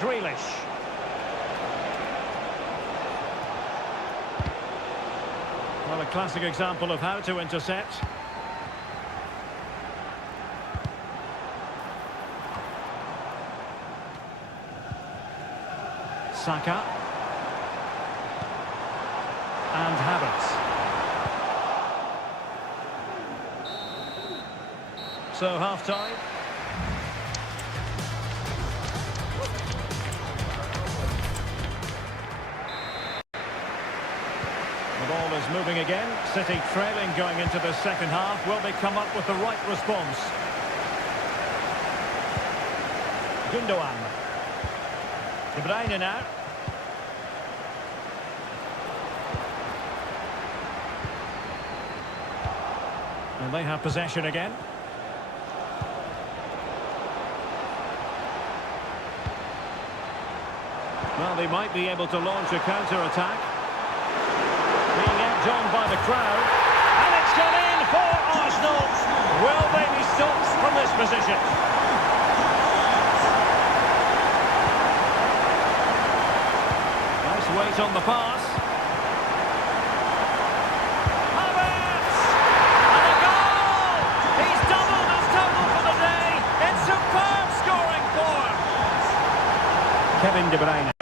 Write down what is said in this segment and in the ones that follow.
Grealish. Well, a classic example of how to intercept. Saka. And Havertz. So half-time. The ball is moving again. City trailing going into the second half. Will they come up with the right response? Gundogan. De Bruyne now. And they have possession again. Well, they might be able to launch a counter-attack. Being egged on by the crowd. And it's gone in for Arsenal. Will they be stopped from this position? Nice weight on the pass. Havertz! And a goal! He's doubled his total for the day. It's superb scoring form. Kevin De Bruyne.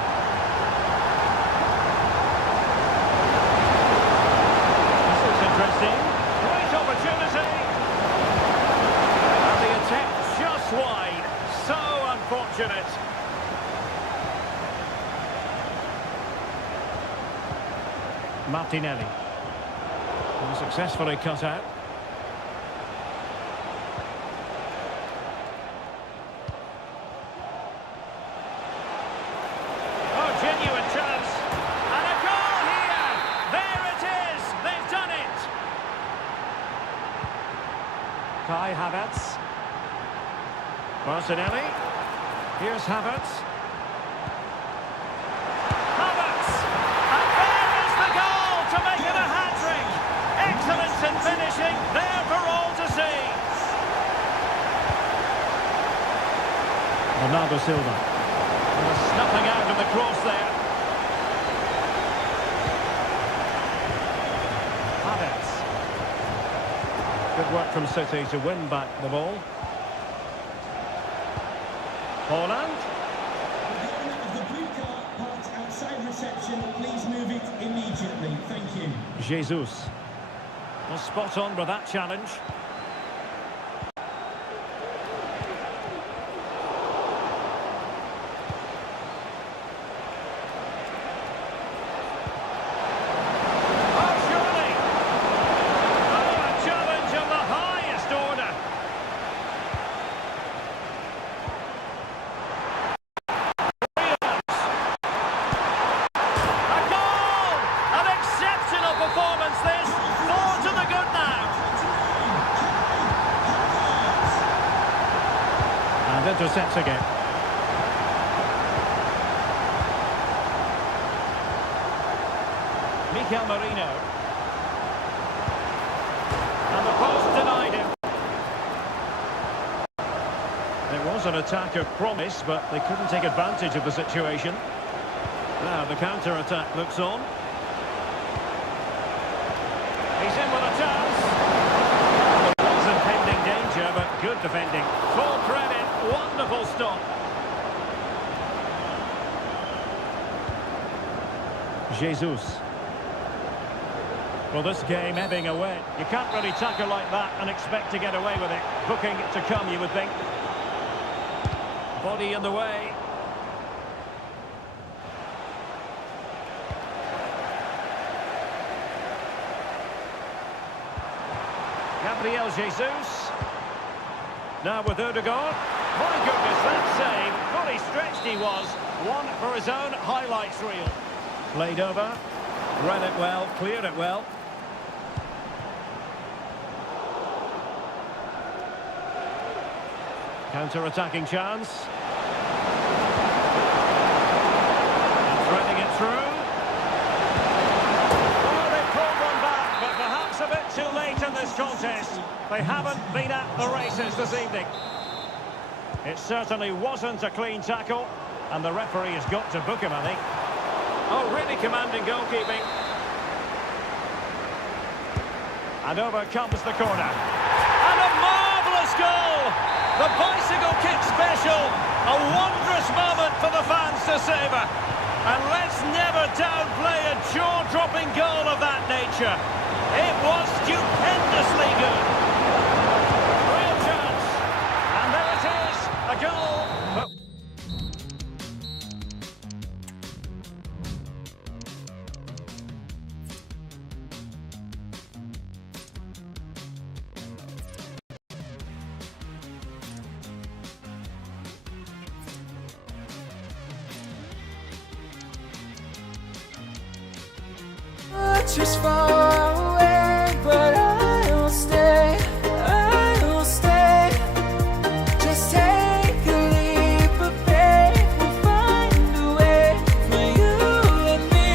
Great opportunity. And the attempt just wide. So unfortunate. Martinelli. And successfully cut out. Oh, genuine chance. And a goal here. There it is. They've done it. Kai Havertz. Martinelli. Here's Havertz. Havertz! And there is the goal to make it a hat-trick. Excellence in finishing, there for all to see. Bernardo Silva. Snuffing out of the cross there. Havertz. Good work from City to win back the ball. Holland. The blue car parked outside reception. Please move it immediately. Thank you. Jesus. Well, spot on with that challenge. Intercepts again. Mikel Merino. And the post denied him. It was an attack of promise, but they couldn't take advantage of the situation. Now the counter-attack looks on. He's in with a chance. There was impending danger, but good defending. Full credit. Wonderful stop. Jesus. Well, this game ebbing away. You can't really tackle like that and expect to get away with it. Booking to come, you would think. Body in the way. Gabriel Jesus. Now with Odegaard. My goodness, that save. Fully stretched he was. One for his own highlights reel. Played over. Read it well, cleared it well. Counter-attacking chance. And threading it through. Oh, they pulled one back, but perhaps a bit too late in this contest. They haven't been at the races this evening. It certainly wasn't a clean tackle. And the referee has got to book him, I think. Oh, really commanding goalkeeping. And over comes the corner. And a marvellous goal! The bicycle kick special. A wondrous moment for the fans to savour. And let's never downplay a jaw-dropping goal of that nature. It was stupendously good. Real chance. And there it is, a goal. Just far away, but I will stay, I will stay. Just take a leap of faith, we'll find a way for you and me.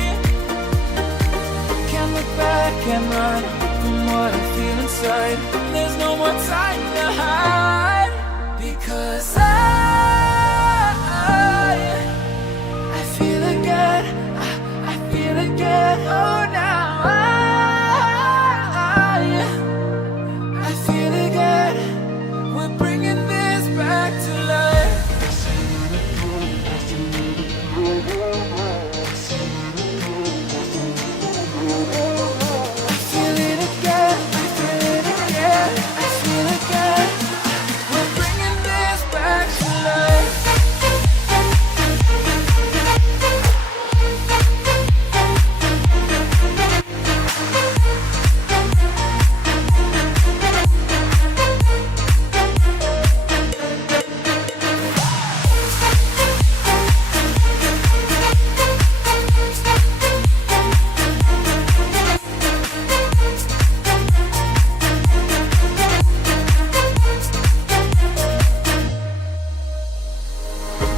Can't look back and run from what I feel inside. There's no more time to hide, because I feel again, I feel again, oh now.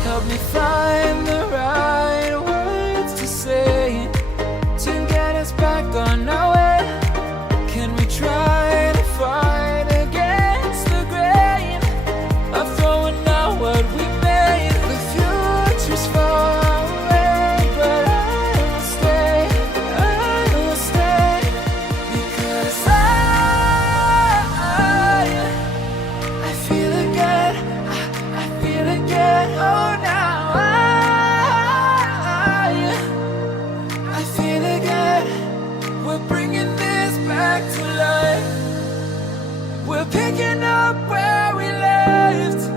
Help me find the right words to say to get us back on our way. Can we try to fight against the grain of throwing out what we made? The future's far away, but I will stay, because I feel again, I feel again, oh now. I feel again, we're bringing this back to life. We're picking up where we left,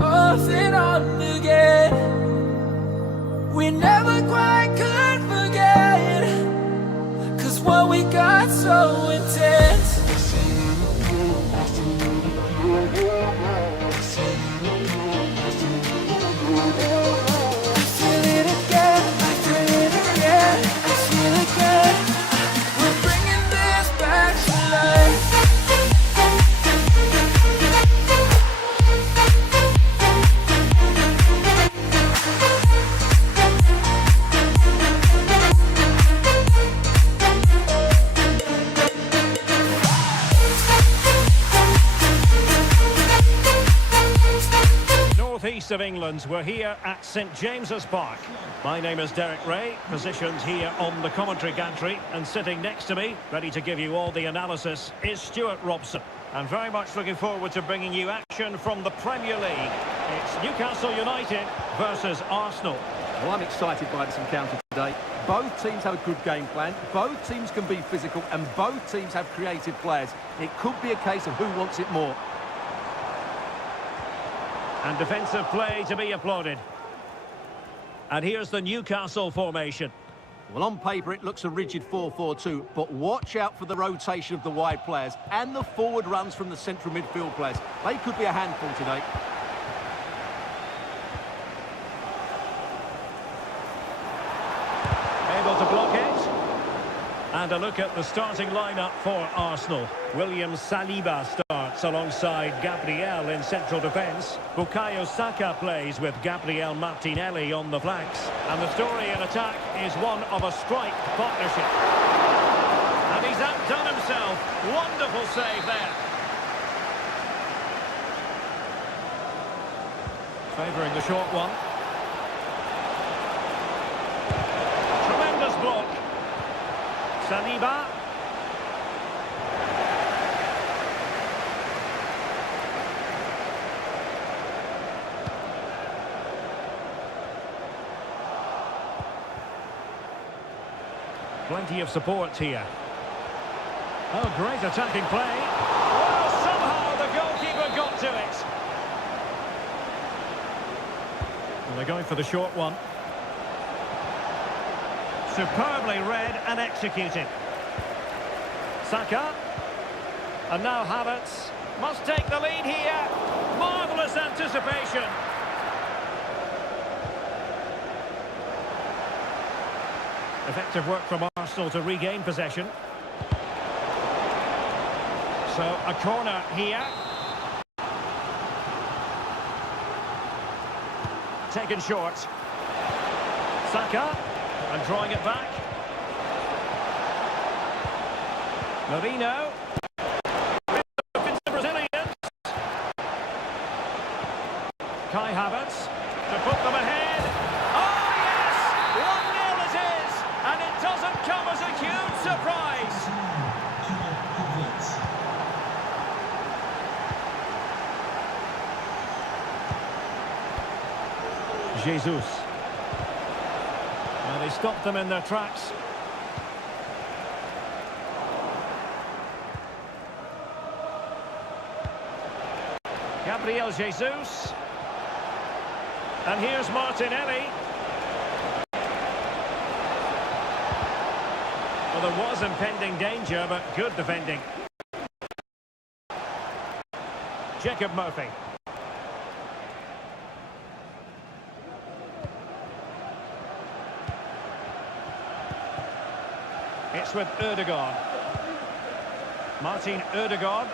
off and on again. We never quite could forget, 'cause what we got so intense. East of England, we're here at St James's Park. My name is Derek Ray, positioned here on the commentary gantry, and sitting next to me, ready to give you all the analysis, is Stuart Robson. And very much looking forward to bringing you action from the Premier League. It's Newcastle United versus Arsenal. Well, I'm excited by this encounter today. Both teams have a good game plan, both teams can be physical, and both teams have creative players. It could be a case of who wants it more. And defensive play to be applauded. And here's the Newcastle formation. Well, on paper, it looks a rigid 4-4-2, but watch out for the rotation of the wide players and the forward runs from the central midfield players. They could be a handful today. Able to block it. And a look at the starting lineup for Arsenal. William Saliba starts alongside Gabriel in central defence. Bukayo Saka plays with Gabriel Martinelli on the flanks. And the story in attack is one of a strike partnership. And he's outdone himself. Wonderful save there. Favouring the short one. Saliba. Plenty of support here. Oh, great attacking play. Well, somehow the goalkeeper got to it. And they're going for the short one. Superbly read and executed. Saka. And now Havertz must take the lead here. Marvellous anticipation. Effective work from Arsenal to regain possession. So a corner here. Taken short. Saka. And drawing it back. Marino. The Brazilians. Kai Havertz to put them ahead. Oh yes! 1-0 it is! And it doesn't come as a huge surprise. Jesus. Well, they stopped them in their tracks. Gabriel Jesus. And here's Martinelli. Well, there was impending danger, but good defending. Jacob Murphy. It's with Ødegaard. Martin Ødegaard.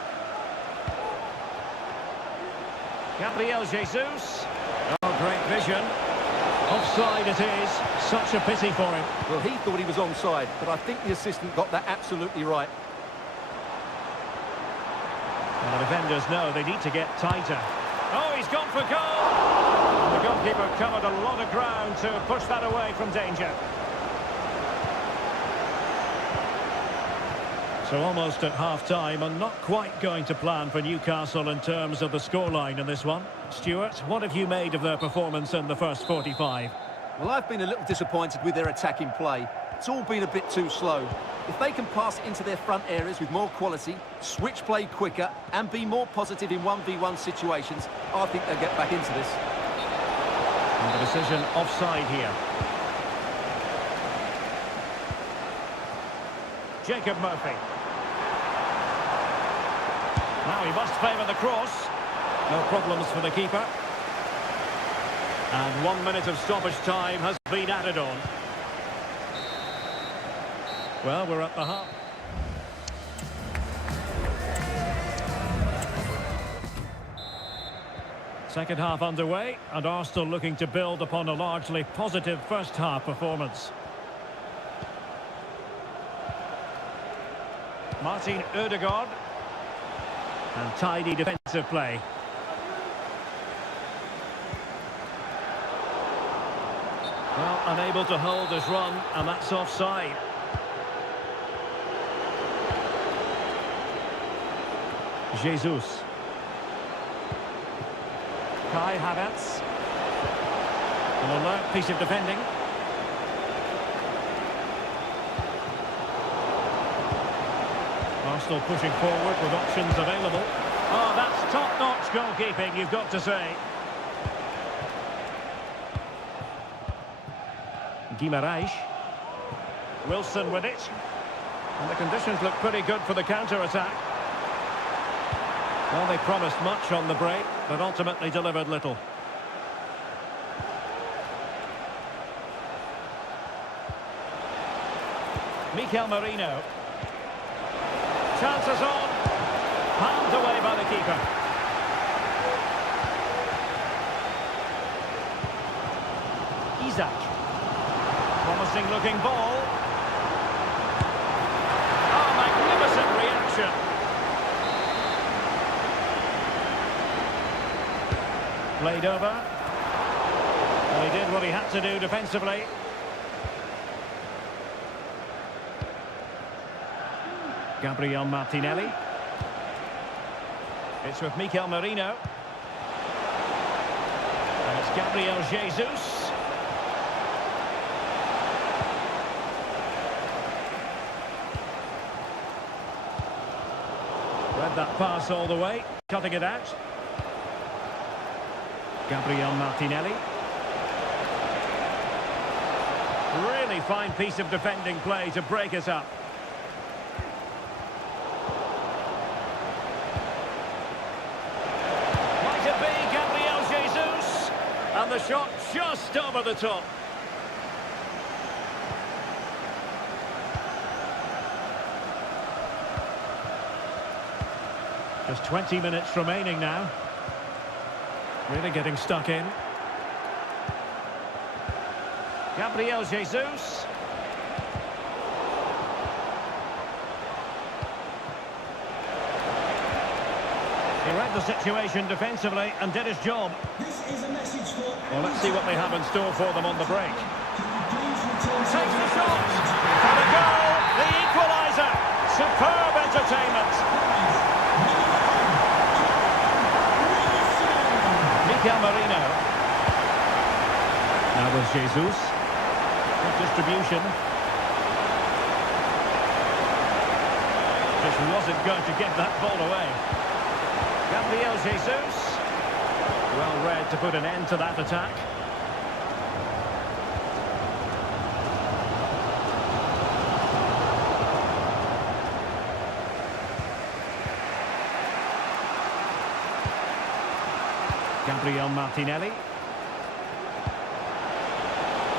Gabriel Jesus. Oh, great vision. Offside it is. Such a pity for him. Well, he thought he was onside, but I think the assistant got that absolutely right. And the defenders know they need to get tighter. Oh, he's gone for goal! And the goalkeeper covered a lot of ground to push that away from danger. So almost at half-time and not quite going to plan for Newcastle in terms of the scoreline in this one. Stuart, what have you made of their performance in the first 45? Well, I've been a little disappointed with their attacking play. It's all been a bit too slow. If they can pass it into their front areas with more quality, switch play quicker and be more positive in 1v1 situations, I think they'll get back into this. And the decision offside here. Jacob Murphy. Now he must favour the cross. No problems for the keeper. And 1 minute of stoppage time has been added on. Well, we're at the half. Second half underway, and Arsenal looking to build upon a largely positive first half performance. Martin Ødegaard. And tidy defensive play. Well, unable to hold his run, and that's offside. Jesus. Kai Havertz. An alert piece of defending. Arsenal pushing forward with options available. Oh, that's top-notch goalkeeping, you've got to say. Guimaraes. Wilson with it. And the conditions look pretty good for the counter-attack. Well, they promised much on the break, but ultimately delivered little. Mikel Merino. Chances on. Palmed away by the keeper. Isak. Promising looking ball. Oh, magnificent reaction. Played over. And he did what he had to do defensively. Gabriel Martinelli. It's with Mikel Merino. And it's Gabriel Jesus. Read that pass all the way, cutting it out. Gabriel Martinelli. Really fine piece of defending play to break us up. Might it be Gabriel Jesus? And the shot just over the top. Just 20 minutes remaining now. Really getting stuck in. Gabriel Jesus. He read the situation defensively and did his job. This is a message for... Well, let's see what they have in store for them on the break. Can you please return to... Takes the shot. And a goal. The equaliser. Superb entertainment. Mikel Merino. Now with Jesus. Good distribution. Just wasn't going to give that ball away. Gabriel Jesus. Well read to put an end to that attack. Gabriel Martinelli.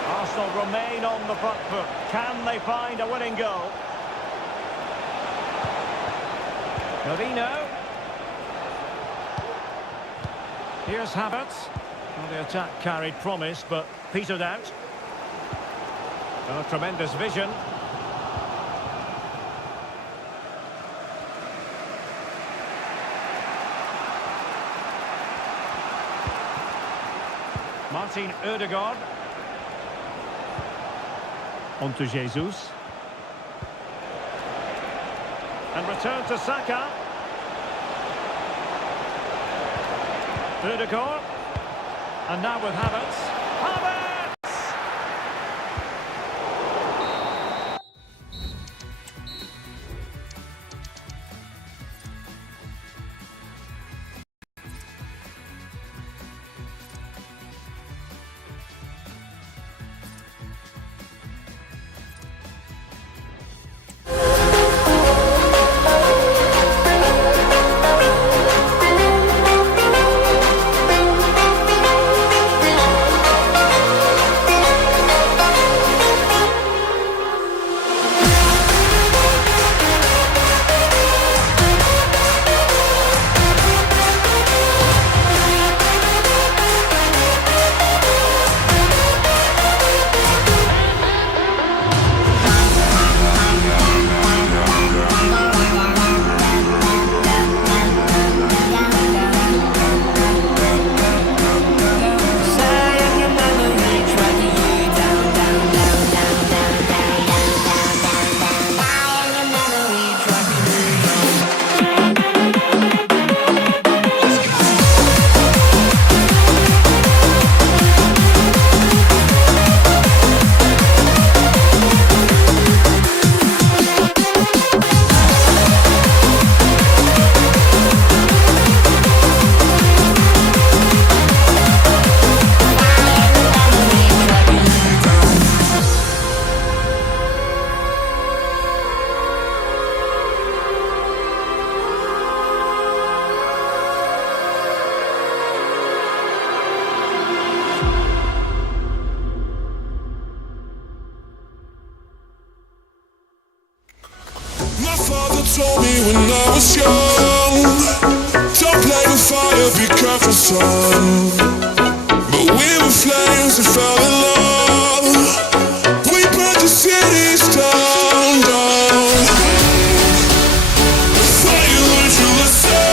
Arsenal remain on the front foot. Can they find a winning goal? Merino. Here's Havertz. Well, the attack carried promise, but petered out. Oh, tremendous vision. Martin Ødegaard. On to Jesus. And return to Saka. Ødegaard. And now with Havertz. Havertz! My father told me when I was young, don't play with fire, be careful, son. But we were flames and fell in love. We burnt the cities down, down. The fire learned you listen.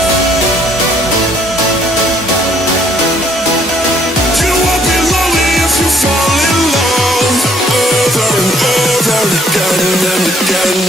You won't be lonely if you fall in love. Over and over again and again.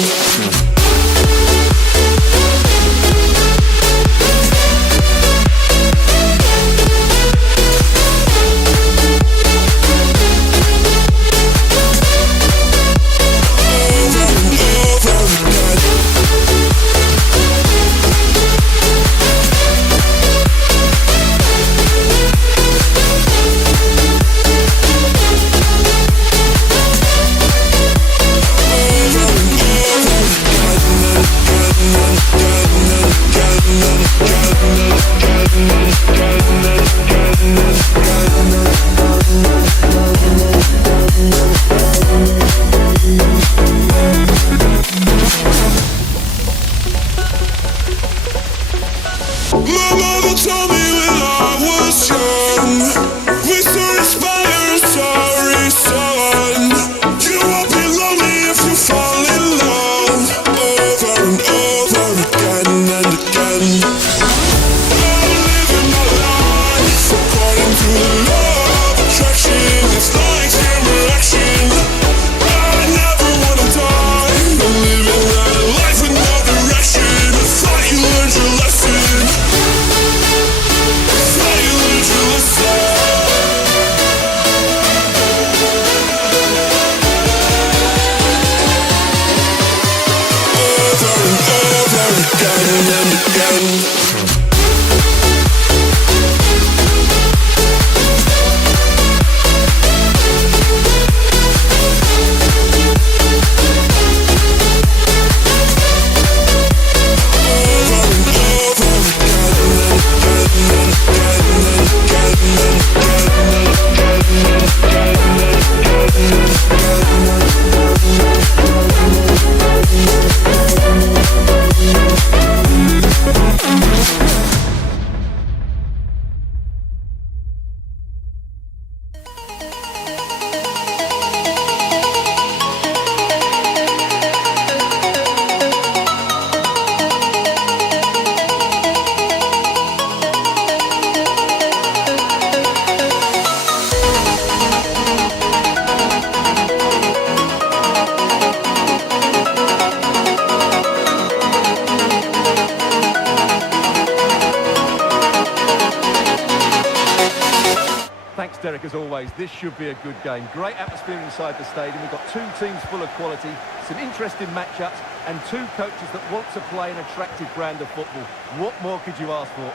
Thanks, Derek, as always. This should be a good game. Great atmosphere inside the stadium. We've got two teams full of quality, some interesting matchups, and two coaches that want to play an attractive brand of football. What more could you ask for?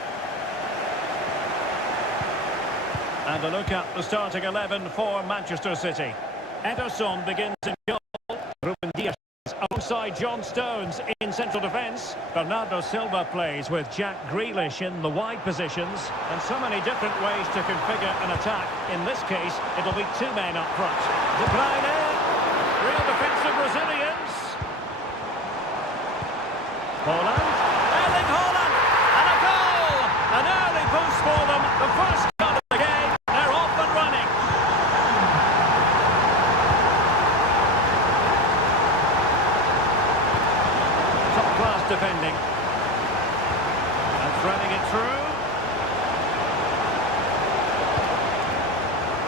And a look at the starting 11 for Manchester City. Ederson begins in goal. Ruben Dias alongside John Stones in central defence. Bernardo Silva plays with Jack Grealish in the wide positions. And so many different ways to configure an attack. In this case, it'll be two men up front. De Bruyne, real defensive Brazilians. Haaland, Erling Haaland, and a goal! An early boost for them. The first goal of the game. They're off and running. Top-class defending. And threading it through.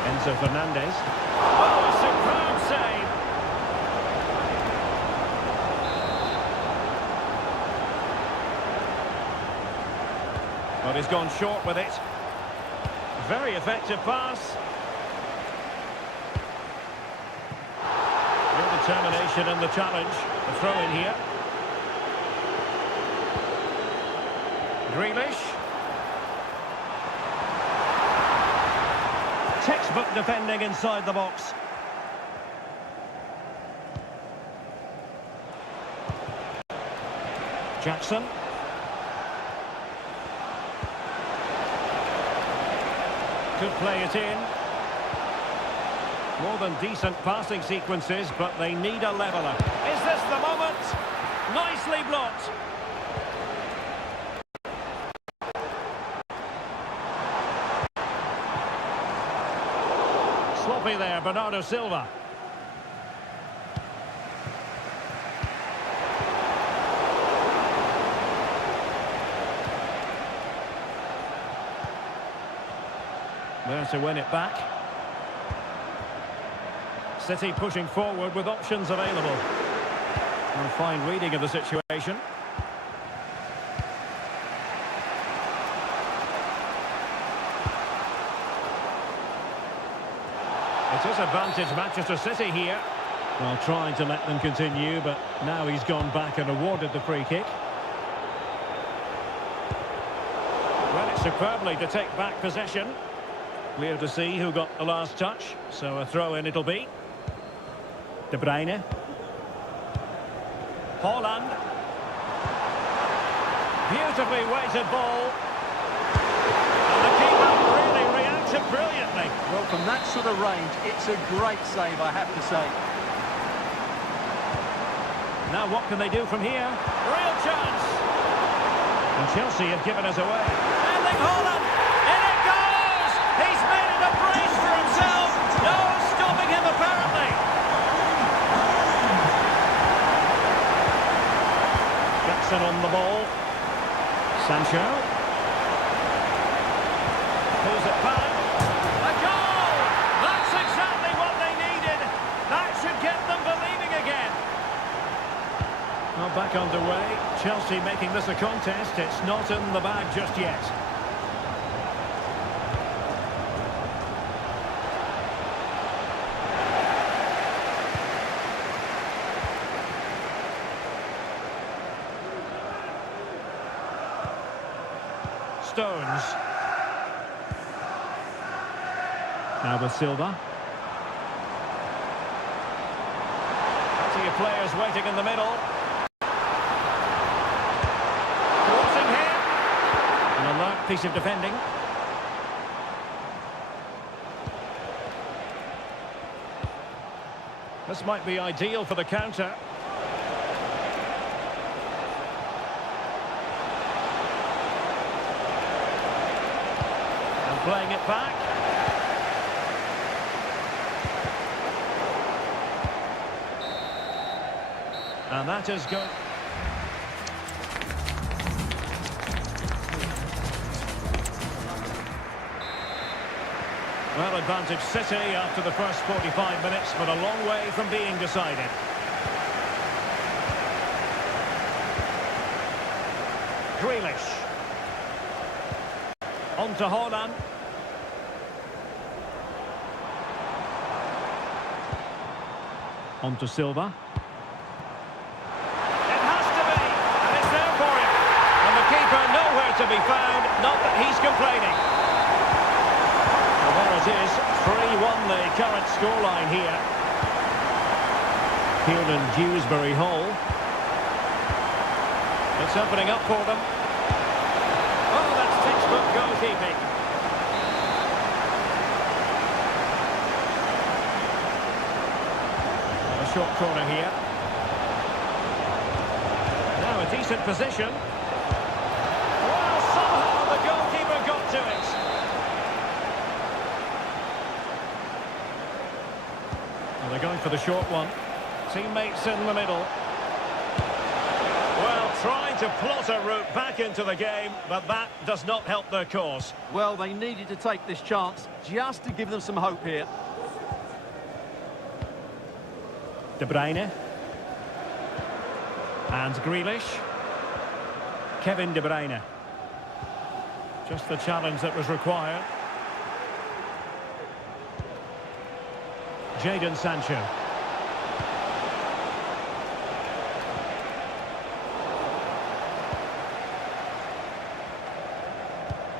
Enzo Fernandez. Oh, superb save. But he's gone short with it. Very effective pass. Real determination in the challenge. The throw in here. Grealish. Textbook defending inside the box. Jackson. Could play it in. More than decent passing sequences, but they need a leveller. Is this the moment? Nicely blocked. Sloppy there, Bernardo Silva. There to win it back. City pushing forward with options available. A fine reading of the situation. It is advantage Manchester City here. Well, trying to let them continue, but now he's gone back and awarded the free kick. Ran it superbly to take back possession. Clear to see who got the last touch, so a throw-in it'll be. De Bruyne. Haaland. Beautifully weighted ball. And the keeper really reacted brilliantly. Well, from that sort of range, it's a great save, I have to say. Now what can they do from here? Real chance. And Chelsea have given us away. Erling Haaland. In it goes. He's made it a brace for himself. No stopping him apparently. Jackson on the ball. Sancho. Pulls it back. A goal! That's exactly what they needed. That should get them believing again. Well, back underway. Chelsea making this a contest. It's not in the bag just yet. Stones. Now with Silva. Plenty of players waiting in the middle. Crossing him. An alert piece of defending. This might be ideal for the counter. And playing it back. And that is good. Well, advantage City after the first 45 minutes, but a long way from being decided. Grealish. On to Haaland. On to Silva. It has to be, and it's there for him. And the keeper nowhere to be found, not that he's complaining. Well, there it is, 3-1 the current scoreline here. Kieran Dewsbury Hall. It's opening up for them. Oh, that's textbook goalkeeping. A short corner here. Now a decent position. Well, somehow the goalkeeper got to it. Well, they're going for the short one. Teammates in the middle. Well, trying to plot a route back into the game, but that does not help their cause. Well, they needed to take this chance just to give them some hope here. De Bruyne. And Grealish. Kevin De Bruyne. Just the challenge that was required. Jadon Sancho.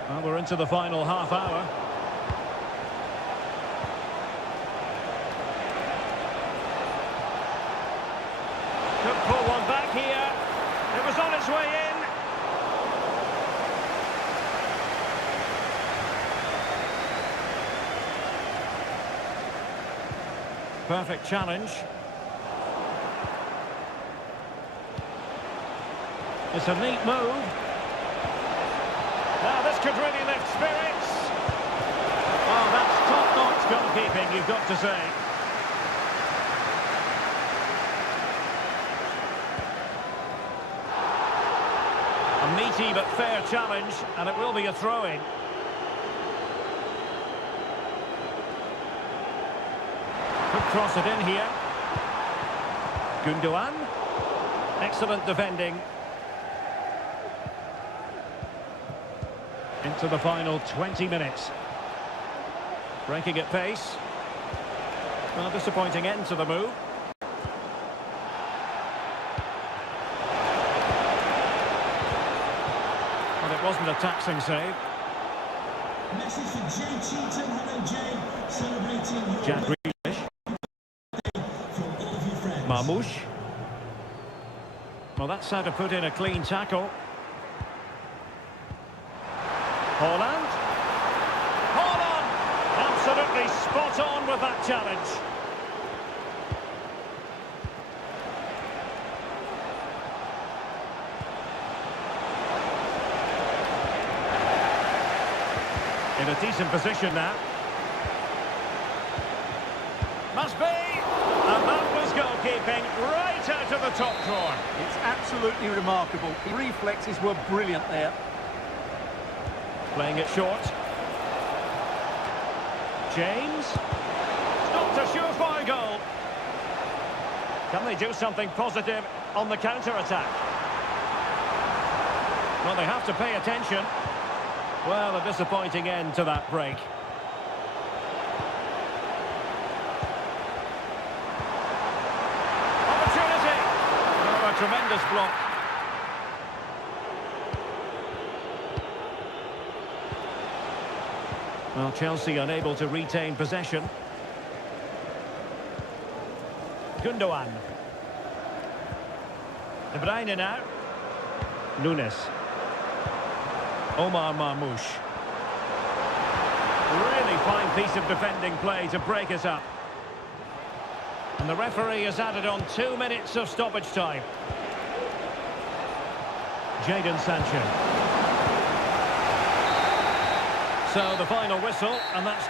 Well, we're into the final half hour. Could pull one back here. It was on its way in. Perfect challenge. It's a neat move. Now this could really lift spirits. Oh, that's top-notch goalkeeping, you've got to say. A meaty but fair challenge, and it will be a throw-in. Could cross it in here. Gundogan. Excellent defending. Into the final 20 minutes. Breaking at pace. Well, disappointing end to the move. Well, it wasn't a taxing save. Message to Jay Cheatham. Hello, Jay. Celebrating your Jack birthday Grealish. from all of your friends. Marmoush. Well, that's how to put in a clean tackle. Haaland. Haaland! Absolutely spot on with that challenge. In a decent position now. Must be! And that was goalkeeping right out of the top drawer. It's absolutely remarkable. The reflexes were brilliant there. Playing it short. James. Stopped a surefire goal. Can they do something positive on the counter-attack? Well, they have to pay attention. Well, a disappointing end to that break. Opportunity! Oh, a tremendous block. Well, Chelsea unable to retain possession. Gundogan. De Bruyne now. Nunes. Omar Marmoush. Really fine piece of defending play to break us up. And the referee has added on 2 minutes of stoppage time. Jadon Sancho. So the final whistle, and that's...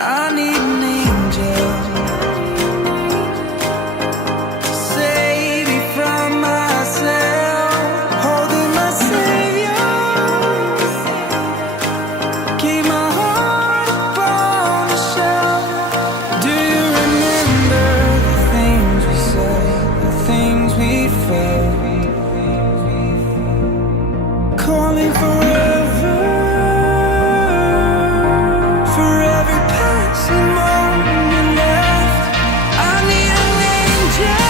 I need an angel to save me from myself. Holding my Savior, keep my heart upon the shelf. Do you remember the things we said, the things we felt? Calling forever, for every passing moment left. I need an angel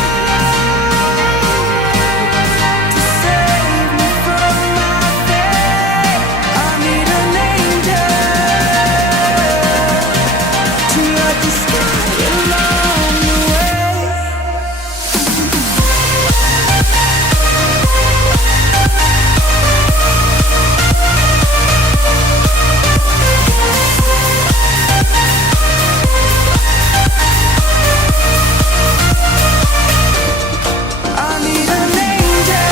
to save me from my fate. I need an angel to light the sky along the way. I need an angel, angel. I need an angel, angel.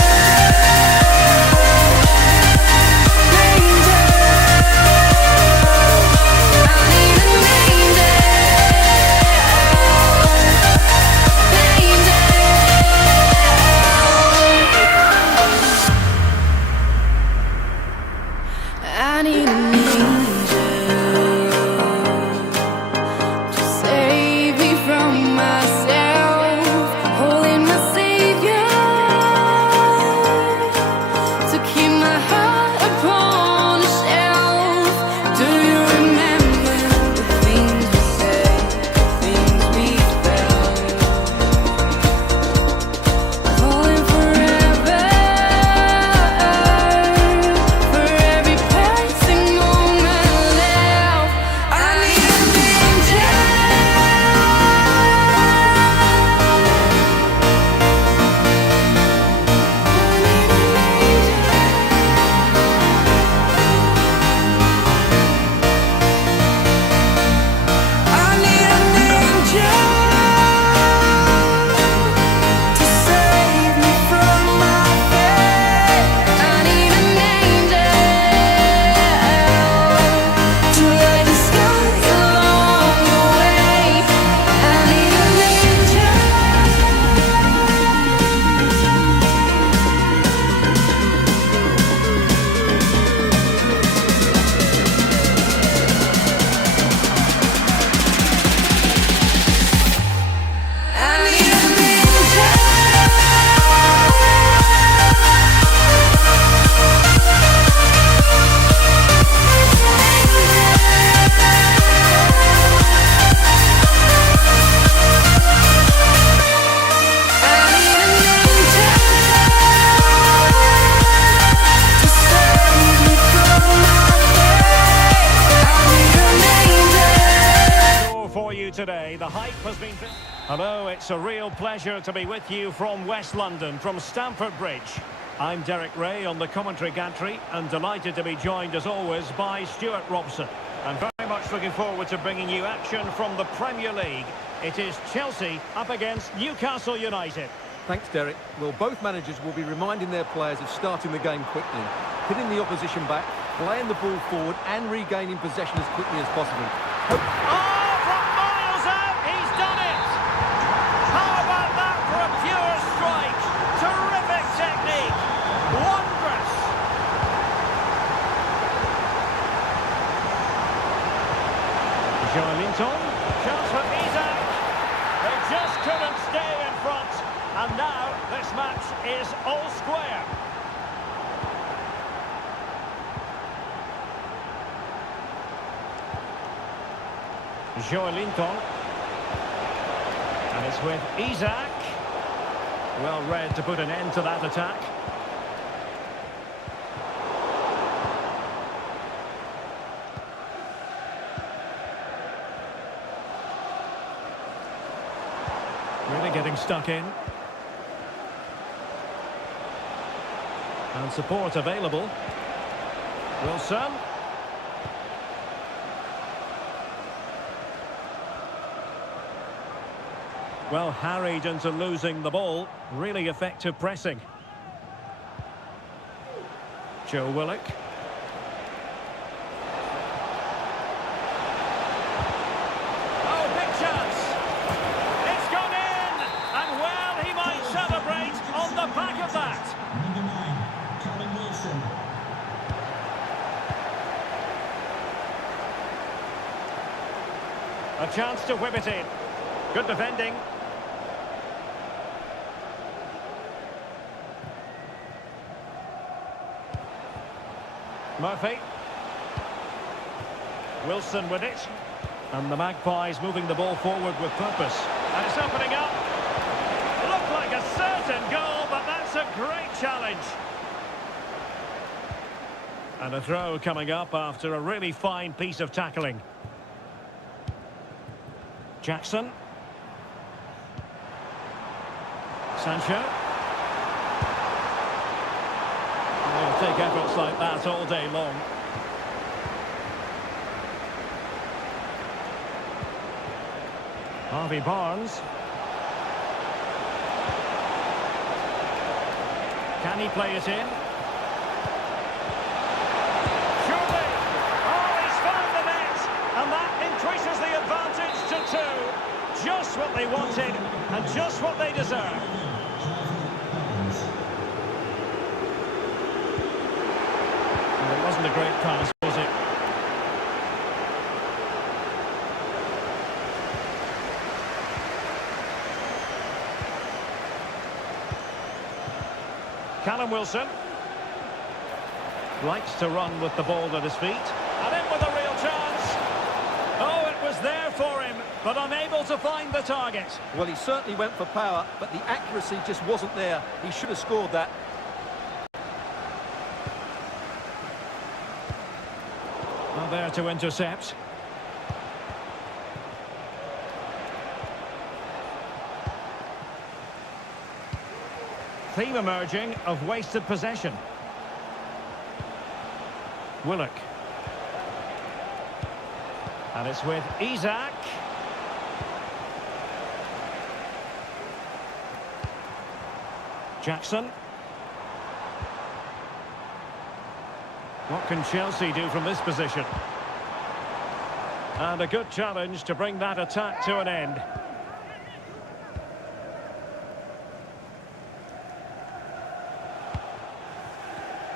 I need an angel to save me from myself. Holding my Savior to keep my heart upon a shelf. Do you remember the things we said, the things we felt? Calling forever, for every passing moment left. I need an angel. I need an angel to save me from my fate. I need an angel to light the sky along the way. I need an angel. I need an angel. I need an angel to save me from my fate. I need an angel. For you today, the hype has been... Hello, it's a real pleasure to be with you from West London, from Stamford Bridge. I'm Derek Ray on the commentary gantry, and delighted to be joined as always by Stuart Robson. And very much looking forward to bringing you action from the Premier League. It is Chelsea up against Newcastle United. Thanks, Derek. Well, both managers will be reminding their players of starting the game quickly, hitting the opposition back, playing the ball forward and regaining possession as quickly as possible. Oh, from miles out, he's done it! How about that for a pure strike? Terrific technique! Wondrous! Joelinton, chance for Isaac. They just couldn't stay in front, and now this match is all square. Joelinton. And it's with Isaac. Well read to put an end to that attack. Really getting stuck in. And support available. Wilson. Well, harried into losing the ball. Really effective pressing. Joe Willock. A chance to whip it in. Good defending. Murphy. Wilson with it. And the Magpies moving the ball forward with purpose. And it's opening up. Looked like a certain goal, but that's a great challenge. And a throw coming up after a really fine piece of tackling. Jackson. Sancho. They'll take efforts like that all day long. Harvey Barnes. Can he play it in? Surely! Oh, he's found the net! And that increases the advantage to 2. Just what they wanted and just what they deserve. And it wasn't a great pass, was it? Callum Wilson likes to run with the ball at his feet, and in with a real chance. Oh, it was there for him, but unable to find the target. Well, he certainly went for power, but the accuracy just wasn't there. He should have scored that. Well, there to intercept. Theme emerging of wasted possession. Willock. And it's with Isak. Jackson. What can Chelsea do from this position? And a good challenge to bring that attack to an end.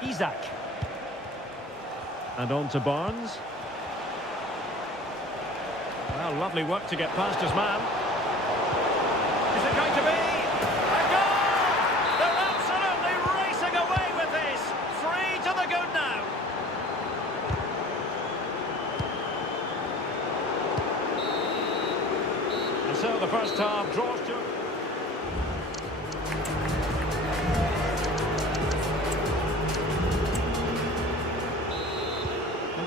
Isak. And on to Barnes. Well, lovely work to get past his man. Is it going to be a goal? They're absolutely racing away with this. 3 to the good now. And so the first half draws to...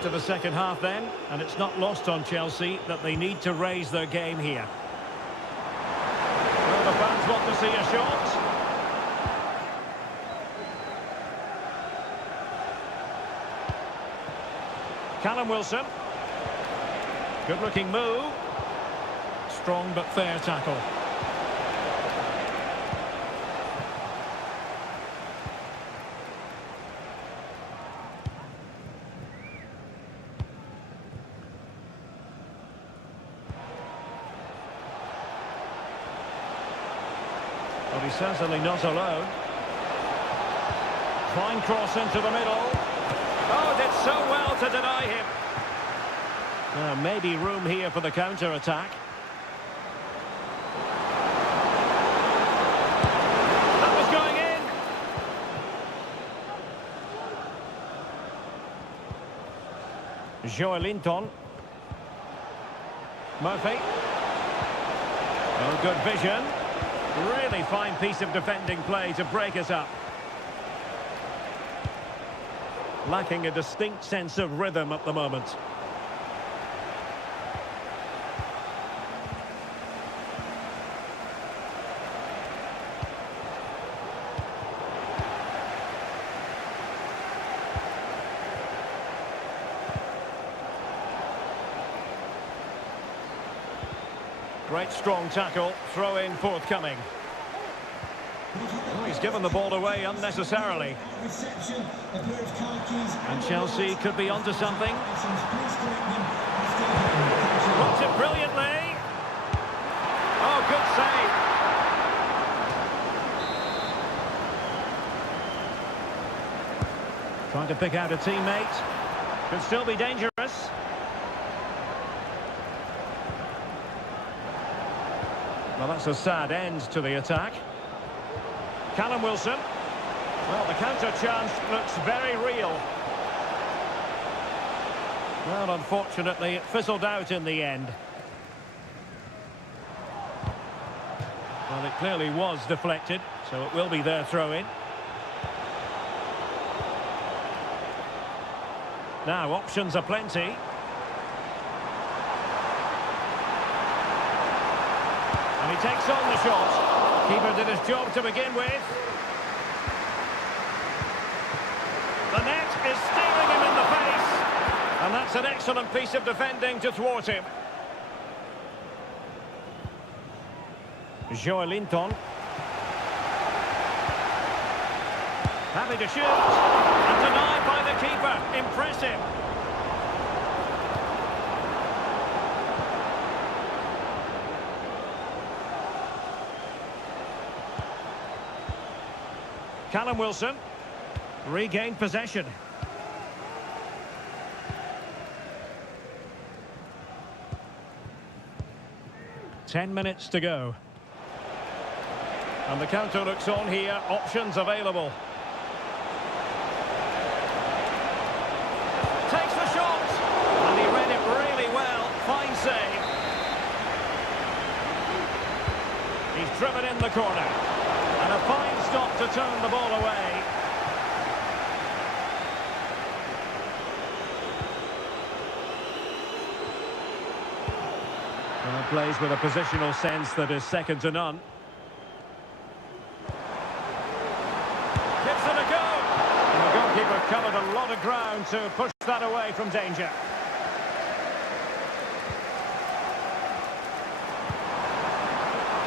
To the second half then, and it's not lost on Chelsea that they need to raise their game here. Well, the fans want to see a shot. Callum Wilson. Good looking move. Strong but fair tackle. But he's certainly not alone. Fine cross into the middle. Oh, did so well to deny him. Maybe room here for the counter-attack. That was going in. Joelinton. Murphy. Oh, good vision. Really fine piece of defending play to break us up. Lacking a distinct sense of rhythm at the moment. Great strong tackle, throw in forthcoming. Oh, he's given the ball away unnecessarily. And Chelsea could be onto something. Blocked it brilliantly. Oh, good save. Trying to pick out a teammate. Could still be dangerous. Well, that's a sad end to the attack. Callum Wilson. Well, the counter chance looks very real. Well, unfortunately, it fizzled out in the end. Well, it clearly was deflected, so it will be their throw-in. Now, options are plenty. And he takes on the shot. Keeper did his job to begin with. The net is staring him in the face. And that's an excellent piece of defending to thwart him. Joelinton. Happy to shoot. And denied by the keeper. Impressive. Callum Wilson. Regained possession. Ten minutes to go. And the counter looks on here. Options available. Takes the shot. And he read it really well. Fine save. He's driven in the corner. And a fine stop to turn the ball away. Well, plays with a positional sense that is second to none. Gives it a go. And the goalkeeper covered a lot of ground to push that away from danger.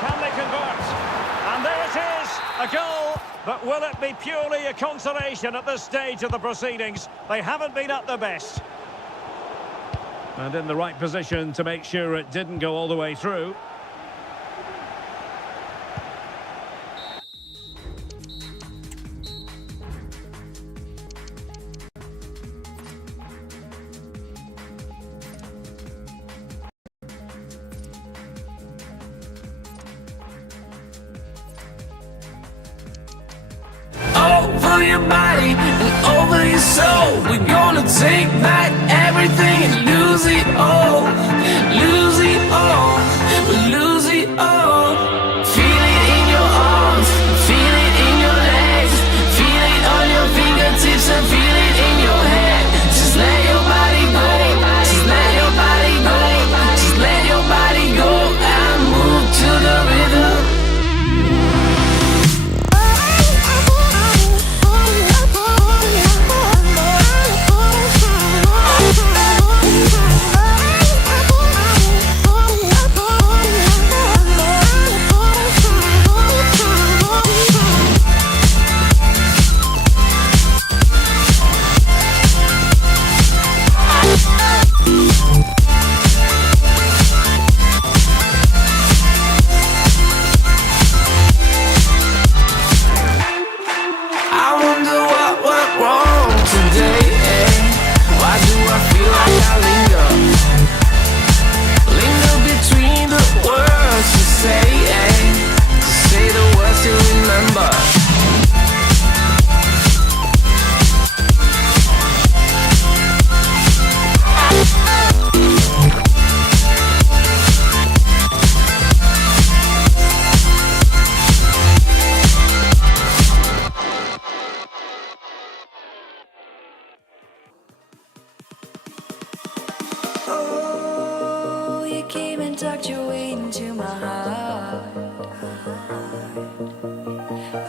Can they convert? And there it is, a goal. But will it be purely a consolation at this stage of the proceedings? They haven't been at their best. And in the right position to make sure it didn't go all the way through. Over your body and over your soul, we're gonna take back everything and lose it all, lose it all, we lose it all. Feel it in your arms, feel it in your legs, feel it on your fingertips and feel it in your head. Just let your body go, just let your body go, just let your body go and move to the rhythm. Oh, you came and tucked your way into my heart.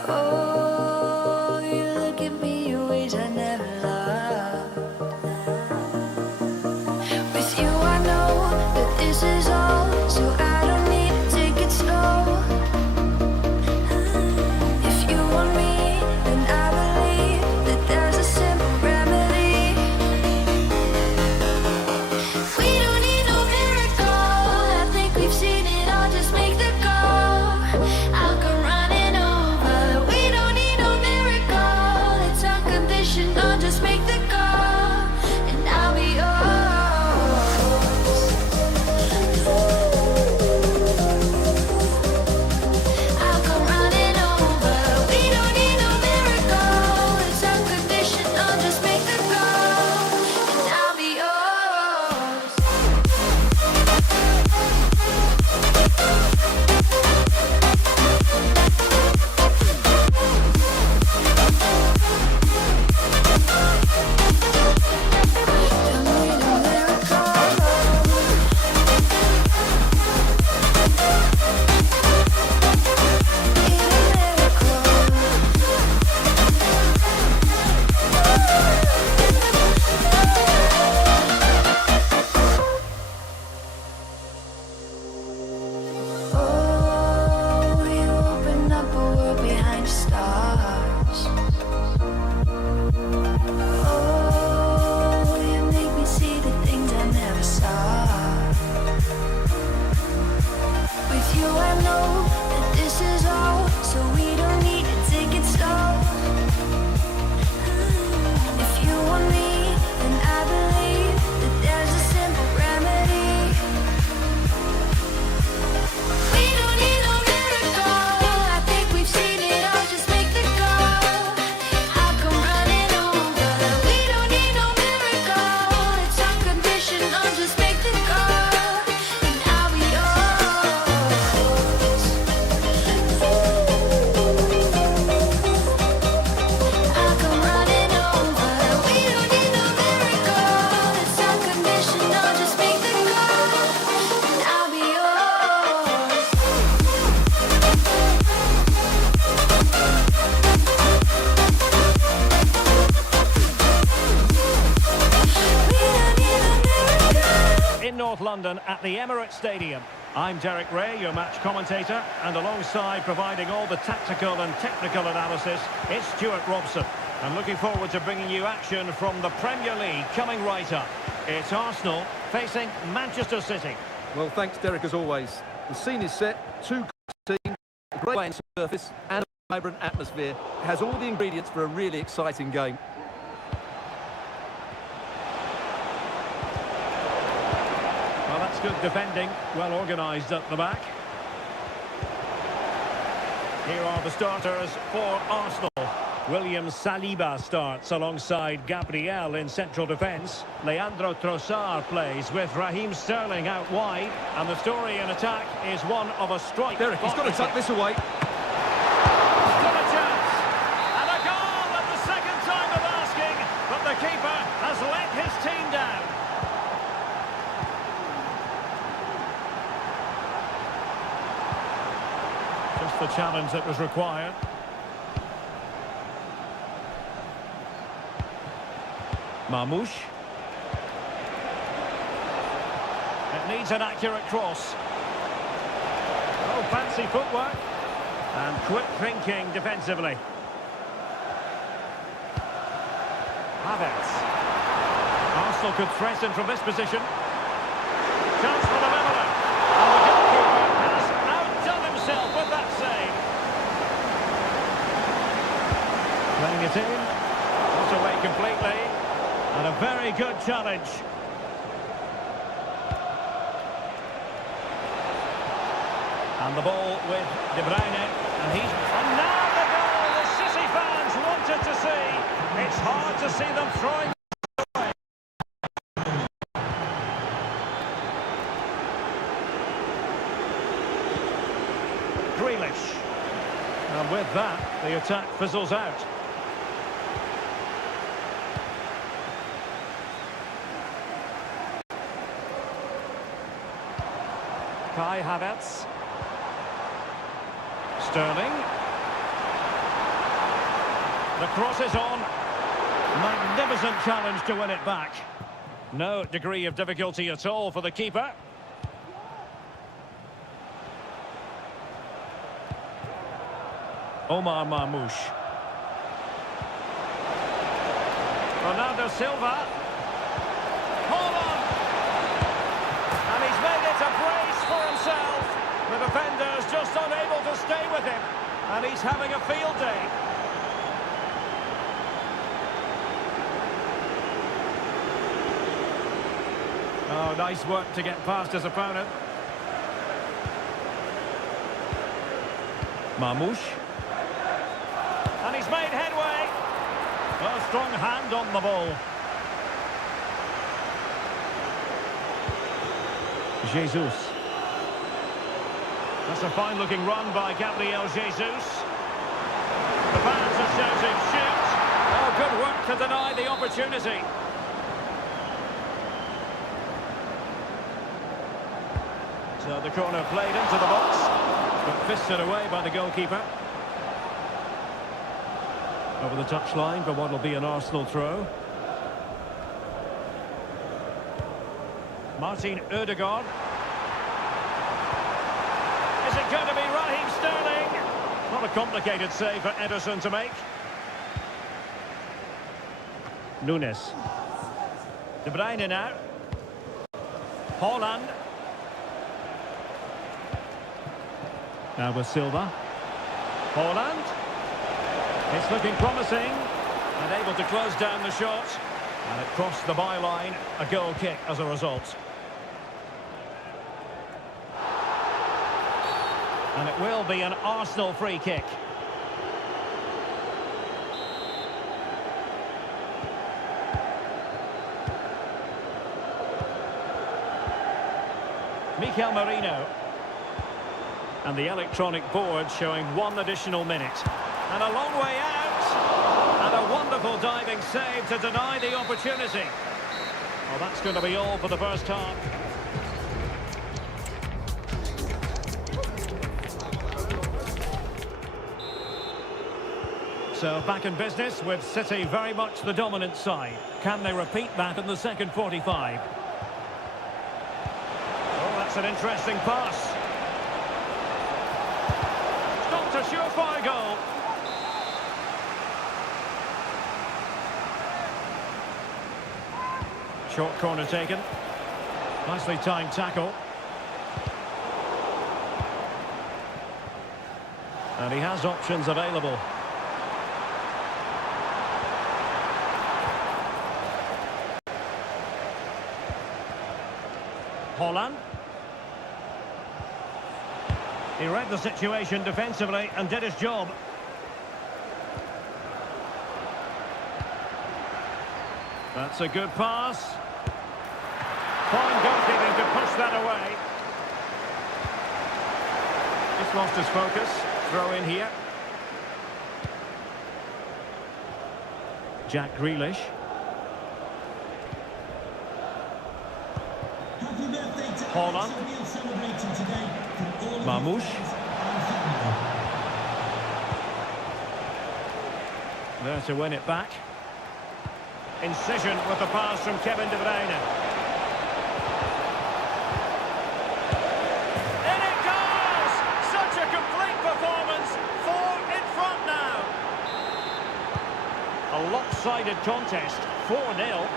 Oh, you look at me in ways I never loved. With you I know that this is all, so I don't need to take it slow. If you want me, then I believe that there's a simple remedy. We don't need no miracle, I think we've seen it all, just make the call. I'll come running over. We don't need no miracle, it's unconditional, just make the call, and I'll be yours. in North London at the Emirates Stadium. I'm Derek Ray, your match commentator, and alongside providing all the tactical and technical analysis, it's Stuart Robson. I'm looking forward to bringing you action from the Premier League coming right up. It's Arsenal facing Manchester City. Well, thanks, Derek, as always. The scene is set, two good teams, a great playing surface, and a vibrant atmosphere. It has all the ingredients for a really exciting game. Well, that's good defending, well organised at the back. Here are the starters for Arsenal. William Saliba starts alongside Gabriel in central defence. Leandro Trossard plays with Raheem Sterling out wide. And the story in attack is one of a strike. Derek, he's got to tuck this away. Still a chance. And a goal at the second time of asking. But the keeper has let his team down. Just the challenge that was required. Marmoush. It needs an accurate cross. Oh, fancy footwork. And quick thinking defensively. Havertz. Arsenal could threaten from this position. Chance for the leveller. And the goalkeeper has outdone himself with that save. Playing it in. Not away completely. And a very good challenge. And the ball with De Bruyne. And now the goal the City fans wanted to see. It's hard to see them throwing away. Grealish. And with that, the attack fizzles out. Kai Havertz. Sterling. The cross is on. Magnificent challenge to win it back. No degree of difficulty at all for the keeper. Omar Marmoush. Ronaldo Silva. And he's made it a brace for himself. The defender's just unable to stay with him. And he's having a field day. Oh, nice work to get past his opponent. Marmoush. And he's made headway. A strong hand on the ball. Jesus. That's a fine-looking run by Gabriel Jesus. The fans are shouting, shoot! Oh, good work to deny the opportunity. So the corner played into the box, but fisted away by the goalkeeper. Over the touchline for what will be an Arsenal throw. Martin Ødegaard. Is it going to be Raheem Sterling? Not a complicated save for Ederson to make. Nunes. De Bruyne now. Haaland. Now with Silva. Haaland. It's looking promising. And able to close down the shot. And it crossed the byline. A goal kick as a result. And it will be an Arsenal free kick. Mikel Merino. And the electronic board showing 1 additional minute. And a long way out. And a wonderful diving save to deny the opportunity. Well, that's going to be all for the first half. So back in business with City very much the dominant side. Can they repeat that in the second 45? That's an interesting pass. Stopped a surefire goal. Short corner taken. Nicely timed tackle. And he has options available. Holland. He read the situation defensively and did his job. That's a good pass. Fine goalkeeping to push that away. Just lost his focus. Throw in here. Jack Grealish. Happy birthday to Holland. Alex, we're celebrating today from all of Mamouche. your friends and family. There to win it back. Incision with the pass from Kevin De Bruyne. In it goes! Such a complete performance. 4 in front now. A lopsided contest. 4-0.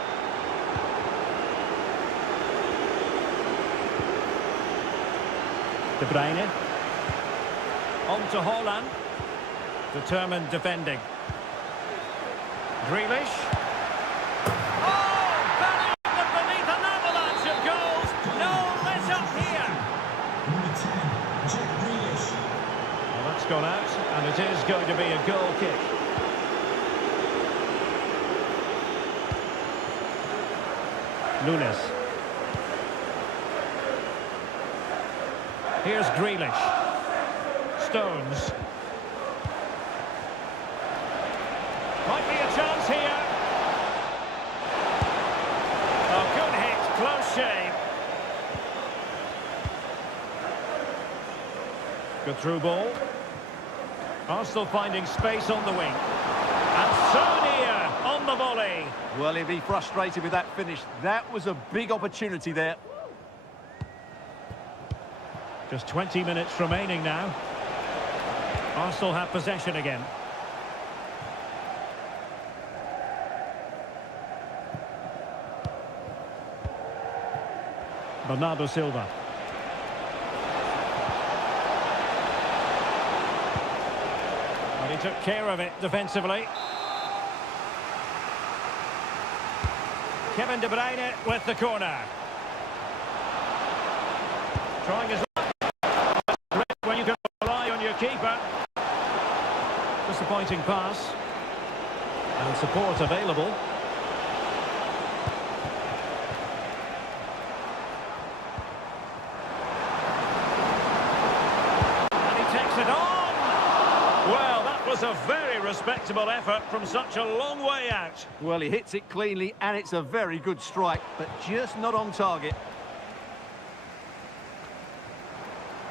De Bruyne. On to Holland. Determined defending. Grealish. Number 10, Jack Grealish. Well, that's gone out, and it is going to be a goal kick. Nunes. Here's Grealish. Stones. Might be a chance here. Oh, good hit, close shave. Good through ball. Arsenal finding space on the wing. And so near on the volley. Well, he'll be frustrated with that finish. That was a big opportunity there. Just 20 minutes remaining now. Arsenal have possession again. Bernardo Silva. He took care of it defensively. Kevin De Bruyne with the corner. Trying his luck when you can rely on your keeper. Disappointing pass. And support available. And he takes it on. Well, that was a very respectable effort from such a long way out. Well, he hits it cleanly, and it's a very good strike, but just not on target.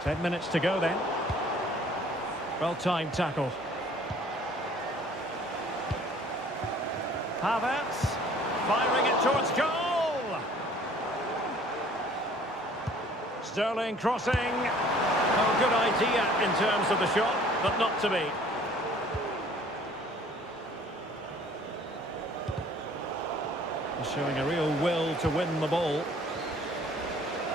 10 minutes to go then. Well-timed tackle. Havertz firing it towards goal. Sterling crossing. Oh, good idea in terms of the shot, but not to be. He's showing a real will to win the ball.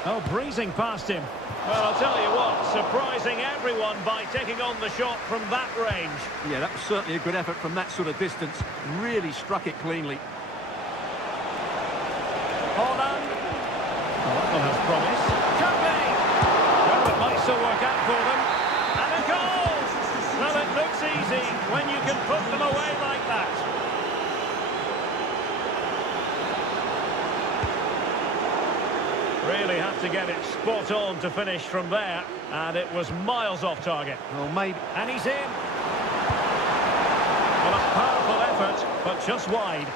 Oh, breezing past him. Well, I'll tell you what, surprising everyone by taking on the shot from that range. Yeah, that was certainly a good effort from that sort of distance. Really struck it cleanly. Holland. Well, that one has promise. Could be. Well, it might still work out for them. And a goal! Well, it looks easy when you can put them away like that. Really have to get it spot on to finish from there. And it was miles off target. Well, maybe. And he's in. Well, a powerful effort, but just wide.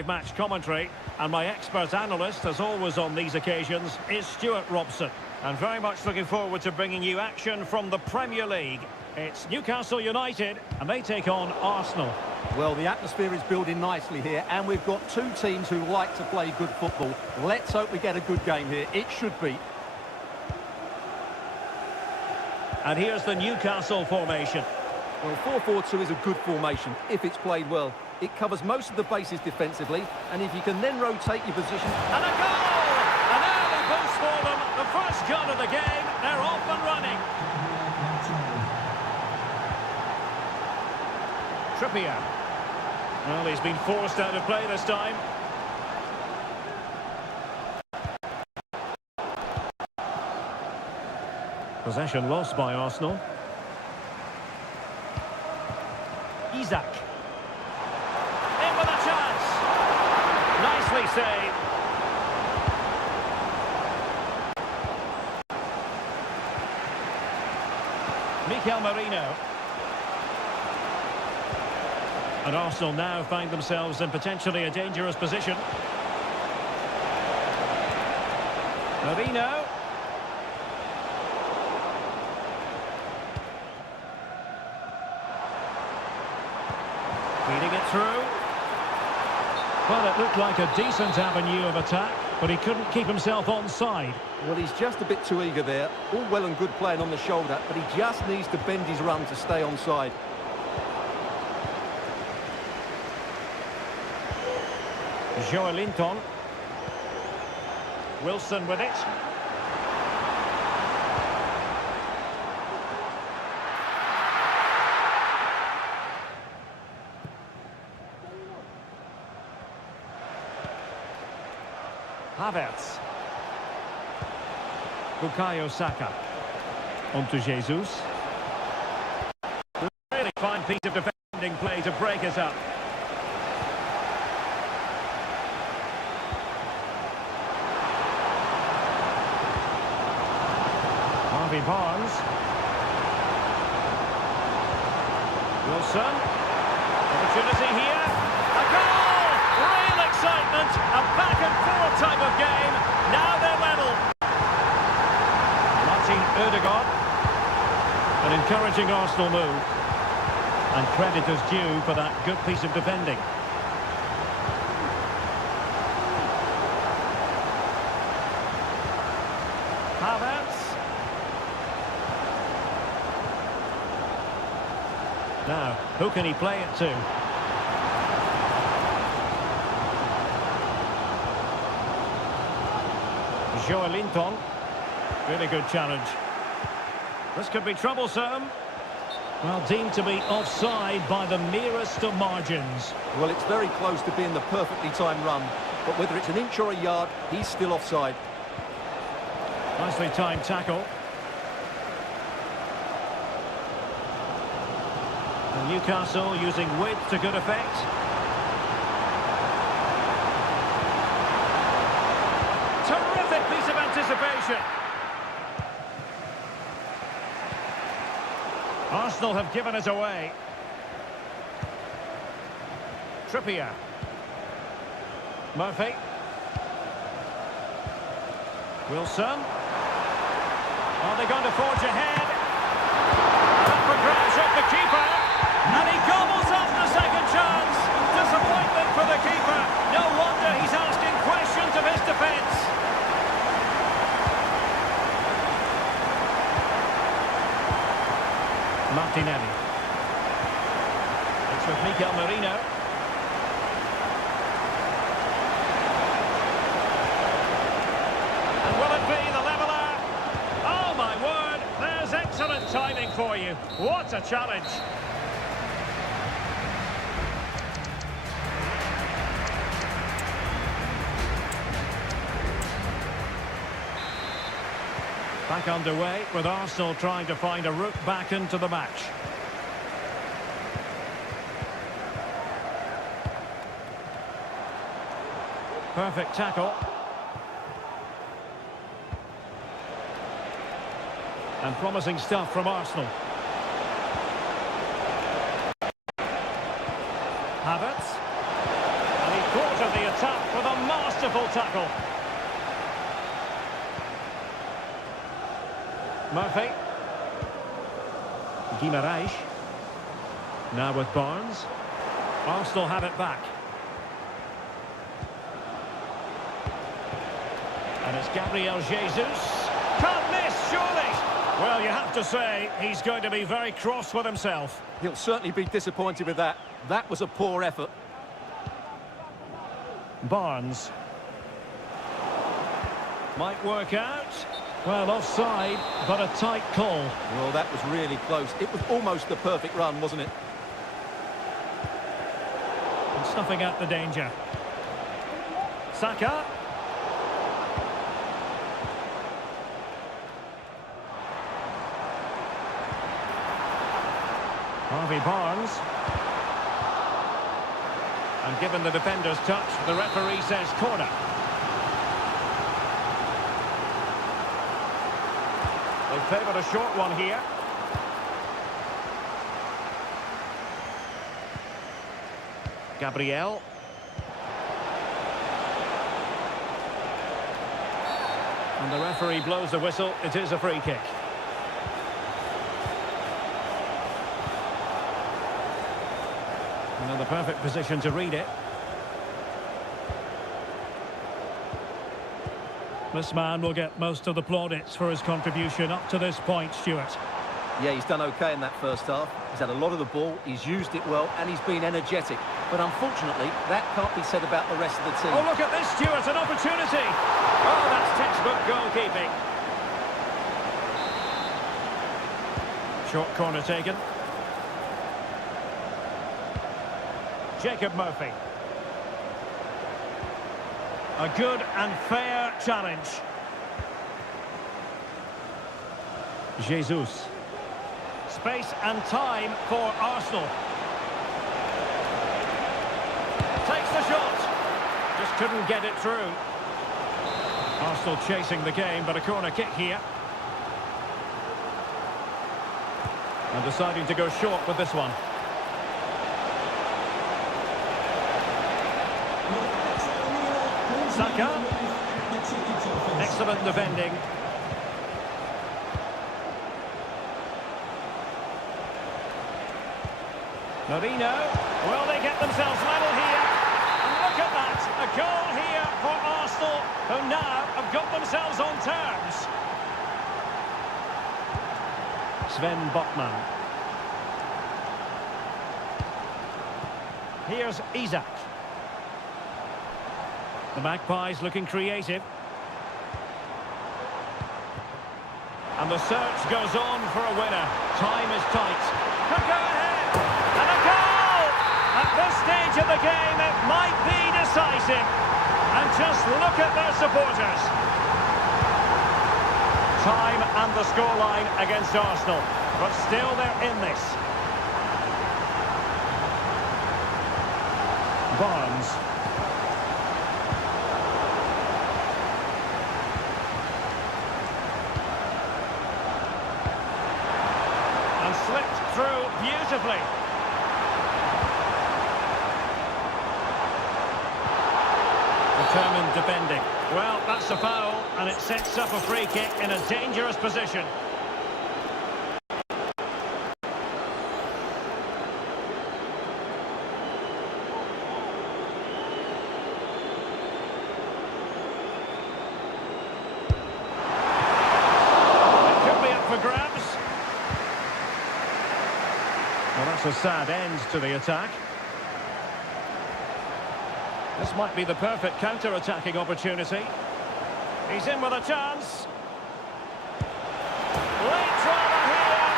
live match commentary, and my expert analyst, as always on these occasions, is Stuart Robson. And very much looking forward to bringing you action from the Premier League. It's Newcastle United, and they take on Arsenal. Well, the atmosphere is building nicely here, and we've got two teams who like to play good football. Let's hope we get a good game here. It should be. And here's the Newcastle formation. Well, 4-4-2 is a good formation if it's played well. It covers most of the bases defensively, and if you can then rotate your position... And a goal! An early boost for them. The first gun of the game. They're off and running. Trippier. Well, he's been forced out of play this time. Possession lost by Arsenal. Isak. In with a chance. Nicely saved. Mikel Merino. And Arsenal now find themselves in potentially a dangerous position. Merino. Feeding it through. Well, it looked like a decent avenue of attack, but he couldn't keep himself onside. Well, he's just a bit too eager there. All well and good playing on the shoulder, but he just needs to bend his run to stay onside. Joelinton. Wilson with it. Havertz. Bukayo Saka. On to Jesus. Really fine piece of defending play to break us up. Harvey Barnes. Wilson. Opportunity here. A goal! Real excitement. A back and forth type of game. Now they're level. Martin Ødegaard. An encouraging Arsenal move. And credit is due for that good piece of defending. Havertz. Now, who can he play it to? Joelinton. Really good challenge. This could be troublesome. Well, deemed to be offside by the merest of margins. Well, it's very close to being the perfectly timed run, but whether it's an inch or a yard, he's still offside. Nicely timed tackle. And Newcastle using width to good effect. Terrific piece of anticipation. Arsenal have given us away. Trippier. Murphy. Wilson. Are they going to forge ahead? Up for grabs off the keeper. And he gobbles up the second chance. Disappointment for the keeper. No wonder he's asking questions of his defence. Martinelli. It's with Mikel Merino. And will it be the leveller? Oh my word, there's excellent timing for you. What a challenge. Back underway with Arsenal trying to find a route back into the match. Perfect tackle. And promising stuff from Arsenal. Havertz. And he thwarted the attack with a masterful tackle. Murphy. Guimaraes. Now with Barnes. Arsenal have it back. And it's Gabriel Jesus. Can't miss, surely! Well, you have to say, he's going to be very cross with himself. He'll certainly be disappointed with that. That was a poor effort. Barnes. Might work out. Well, offside, but a tight call. Well, that was really close. It was almost the perfect run, wasn't it? And snuffing out the danger. Saka. Harvey Barnes. And given the defender's touch, the referee says corner. They've favoured a short one here. Gabriel. And the referee blows the whistle. It is a free kick. And in the perfect position to read it. This man will get most of the plaudits for his contribution up to this point, Stuart. Yeah, he's done okay in that first half. He's had a lot of the ball, he's used it well, and he's been energetic. But unfortunately, that can't be said about the rest of the team. Oh, look at this, Stuart, an opportunity! Oh, that's textbook goalkeeping. Short corner taken. Jacob Murphy. A good and fair challenge. Jesus. Space and time for Arsenal. Takes the shot. Just couldn't get it through. Arsenal chasing the game, but a corner kick here. And deciding to go short with this one. Saka. Excellent defending. Marino. Will they get themselves level here? And look at that. A goal here for Arsenal, who now have got themselves on terms. Sven Botman. Here's Isak. The Magpies looking creative. And the search goes on for a winner. Time is tight. Could go ahead. And a goal! At this stage of the game, it might be decisive. And just look at their supporters. Time and the scoreline against Arsenal. But still they're in this. Barnes. Slipped through beautifully. Determined defending. Well, that's a foul, and it sets up a free kick in a dangerous position. It could be up for grabs. Well, that's a sad end to the attack. This might be the perfect counter-attacking opportunity. He's in with a chance. Late driver here.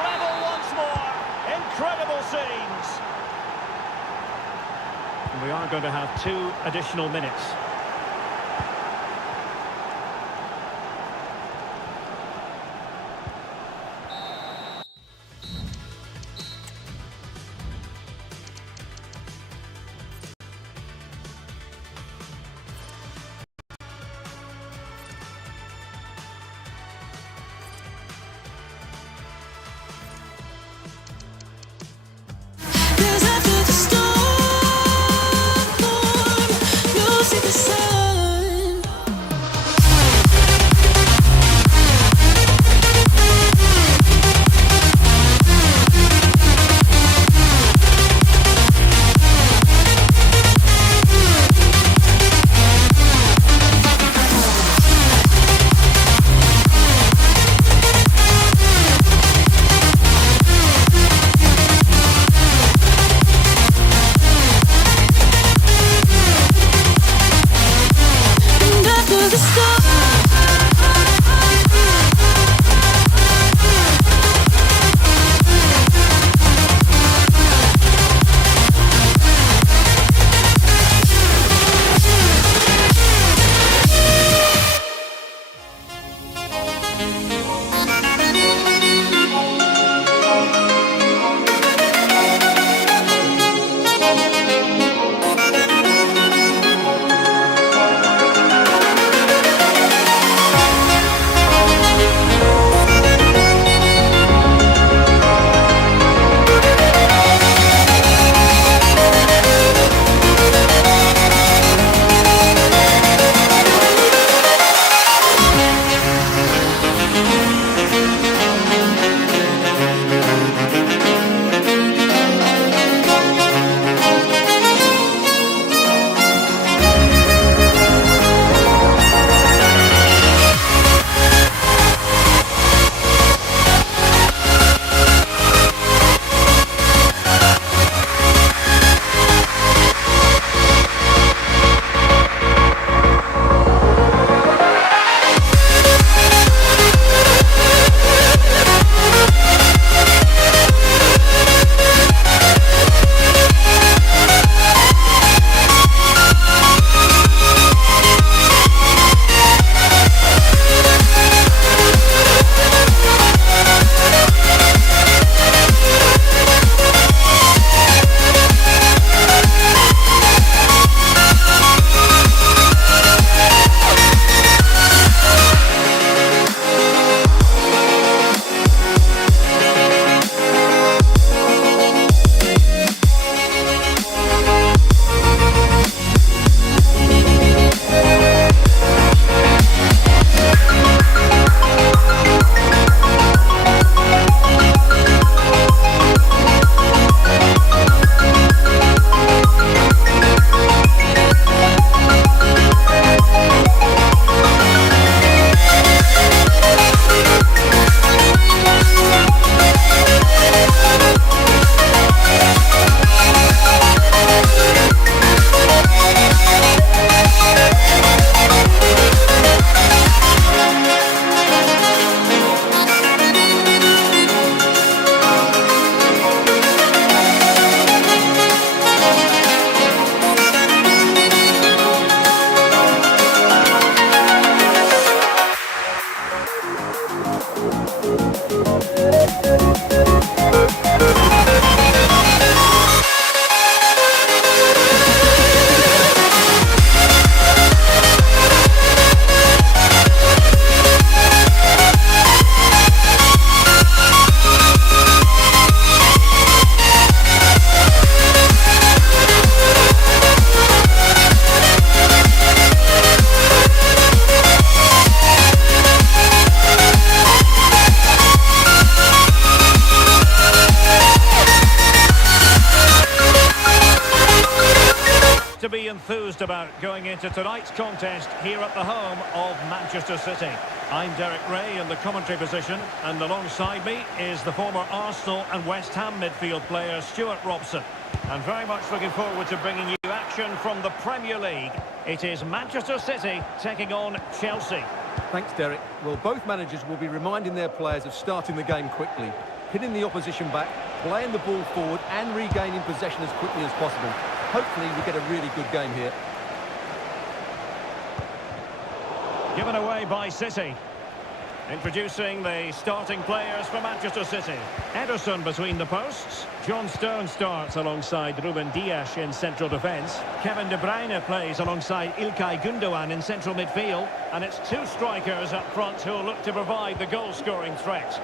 Level once more. Incredible scenes. We are going to have 2 additional minutes. Cause after the storm, to be enthused about going into tonight's contest here at the home of Manchester City. I'm Derek Ray in the commentary position, and alongside me is the former Arsenal and West Ham midfield player Stuart Robson. And very much looking forward to bringing you action from the Premier League. It is Manchester City taking on Chelsea. Thanks, Derek. Well, both managers will be reminding their players of starting the game quickly, hitting the opposition back, playing the ball forward and regaining possession as quickly as possible. Hopefully we get a really good game here. Given away by City. Introducing the starting players for Manchester City. Ederson between the posts. John Stones starts alongside Ruben Dias in central defence. Kevin De Bruyne plays alongside İlkay Gündoğan in central midfield. And it's two strikers up front who will look to provide the goal-scoring threat.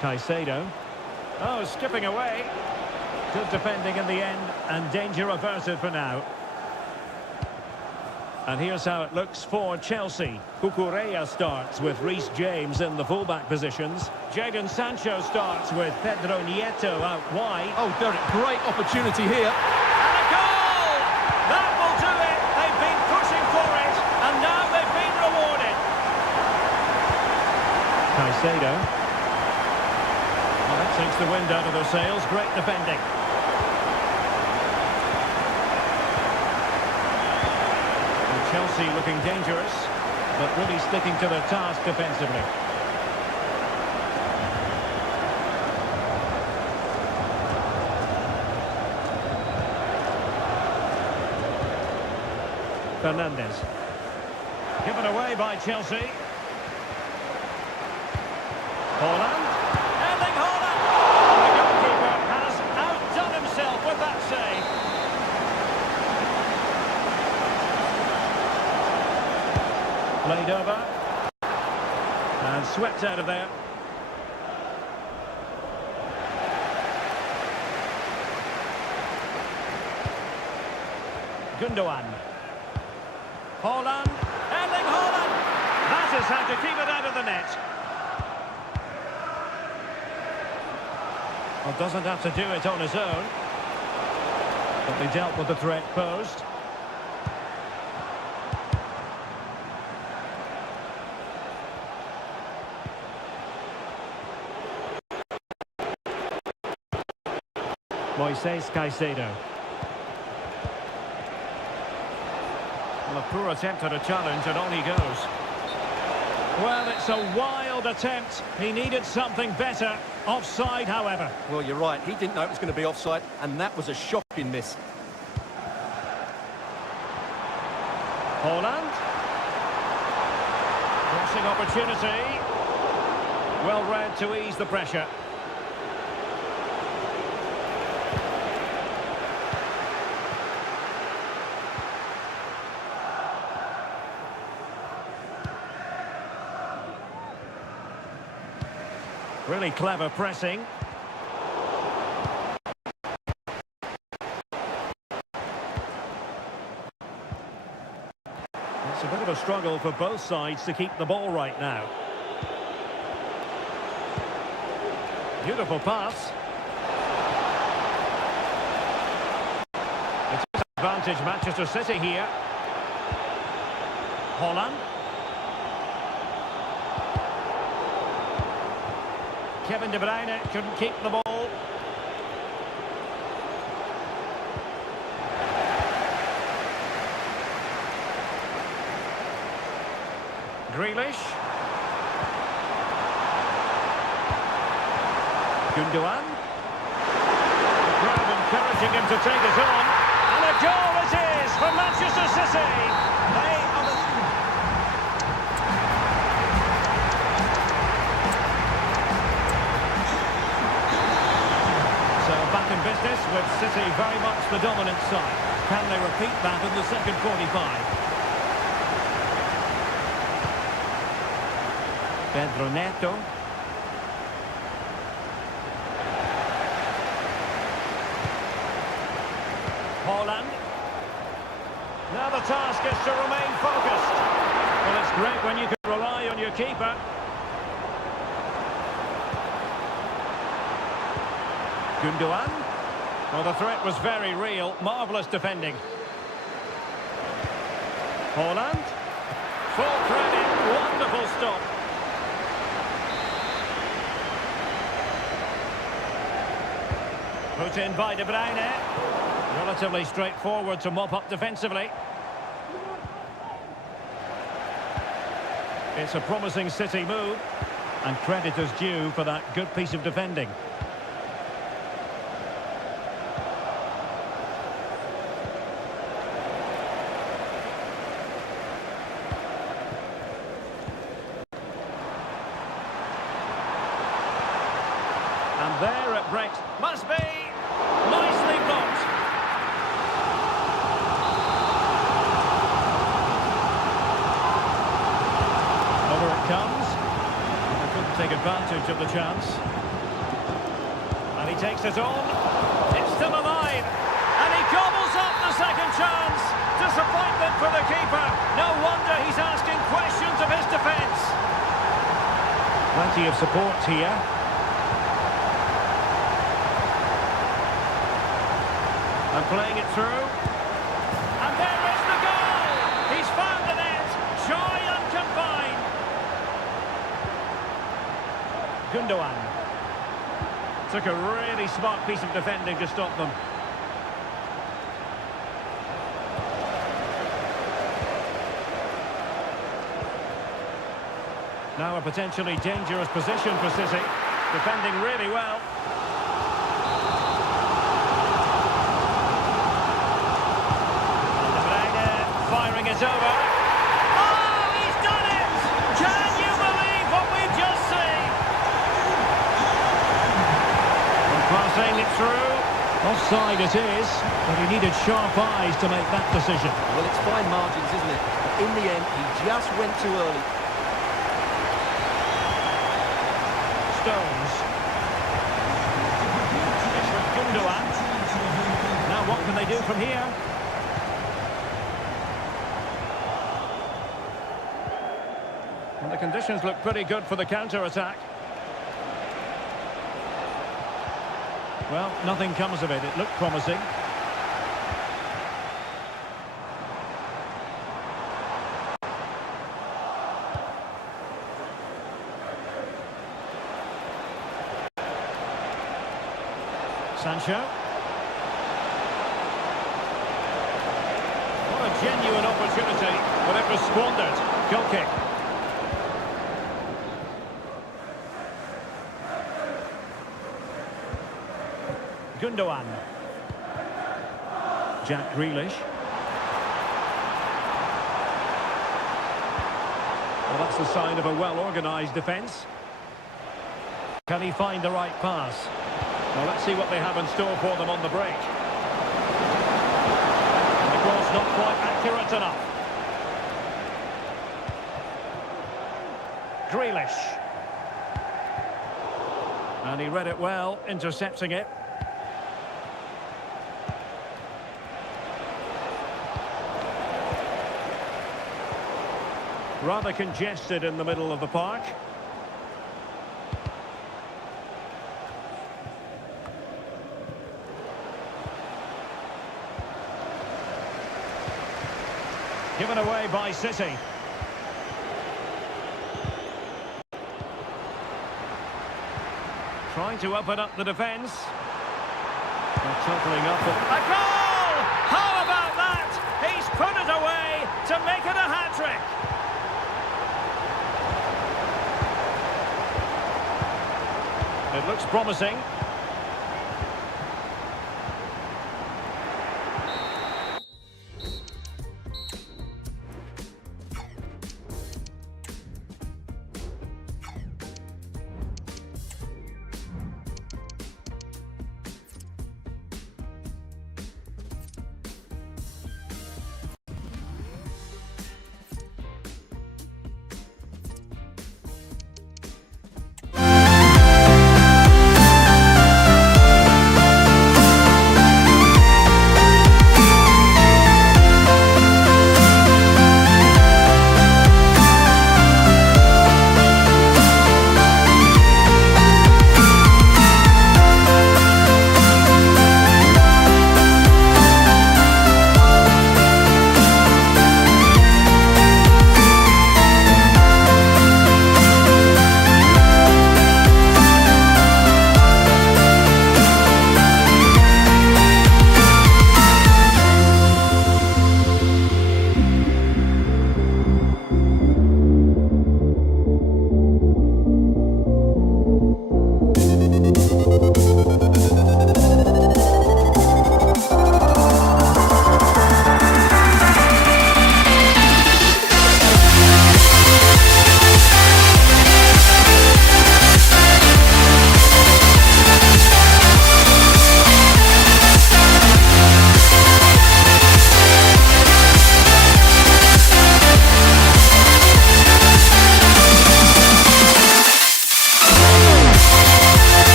Caicedo. Oh, skipping away. Good defending in the end, and danger averted for now. And here's how it looks for Chelsea. Cucurella starts with Reece James in the fullback positions. Jadon Sancho starts with Pedro Nieto out wide. Oh, Derek, great opportunity here. And a goal! That will do it! They've been pushing for it, and now they've been rewarded. Caicedo. Well, that takes the wind out of their sails. Great defending. Chelsea looking dangerous, but really sticking to their task defensively. Fernandes. Given away by Chelsea. Haaland. Erling Haaland! The goalkeeper has outdone himself with that save. Played over and swept out of there. Gündoğan. Haaland. Erling Haaland. That is how to keep it out of the net. Well, doesn't have to do it on his own. But they dealt with the threat posed. Moises Caicedo. Well, a poor attempt at a challenge, and on he goes. Well, it's a wild attempt. He needed something better. Offside, however. Well, you're right. He didn't know it was going to be offside, and that was a shocking miss. Haaland. Crossing opportunity. Well read to ease the pressure. Really clever pressing. It's a bit of a struggle for both sides to keep the ball right now. Beautiful pass. It's an advantage Manchester City here. Haaland. Kevin De Bruyne couldn't keep the ball. Grealish. Gündoğan. The crowd encouraging him to take it on. And a goal it is for Manchester City. They are the... Back in business with City very much the dominant side. Can they repeat that in the second 45? Pedro Neto. Haaland. Now the task is to remain focused. Well, it's great when you can rely on your keeper. Gundogan. Well, the threat was very real. Marvellous defending. Holland. Full credit. Wonderful stop. Put in by De Bruyne. Relatively straightforward to mop up defensively. It's a promising City move. And credit is due for that good piece of defending. And there it breaks. Must be nicely blocked. Over it comes. They couldn't take advantage of the chance. And he takes it on. It's still alive. And he gobbles up the second chance. Disappointment for the keeper. No wonder he's asking questions of his defence. Plenty of support here. And playing it through. And there is the goal! He's found the net. Joy unconfined. Gundogan. Took a really smart piece of defending to stop them. Now a potentially dangerous position for City. Defending really well. Firing it over. Oh, he's done it! Can you believe what we've just seen? And passing it through. Offside it is, but he needed sharp eyes to make that decision. Well, it's fine margins, isn't it? But in the end, he just went too early. Stones. It's with Gundogan. Now what can they do from here? And the conditions look pretty good for the counter-attack. Well, nothing comes of it. It looked promising. Sancho. What a genuine opportunity, but it was squandered. Goal kick. Gundogan. Jack Grealish. Well, that's the sign of a well-organised defence. Can he find the right pass? Well, let's see what they have in store for them on the break. And the cross not quite accurate enough. Grealish. And he read it well, intercepting it. Rather congested in the middle of the park. Given away by City. Trying to open up the defence. They're toppling up. A goal! How about that? He's put it away to make it a hat-trick. It looks promising.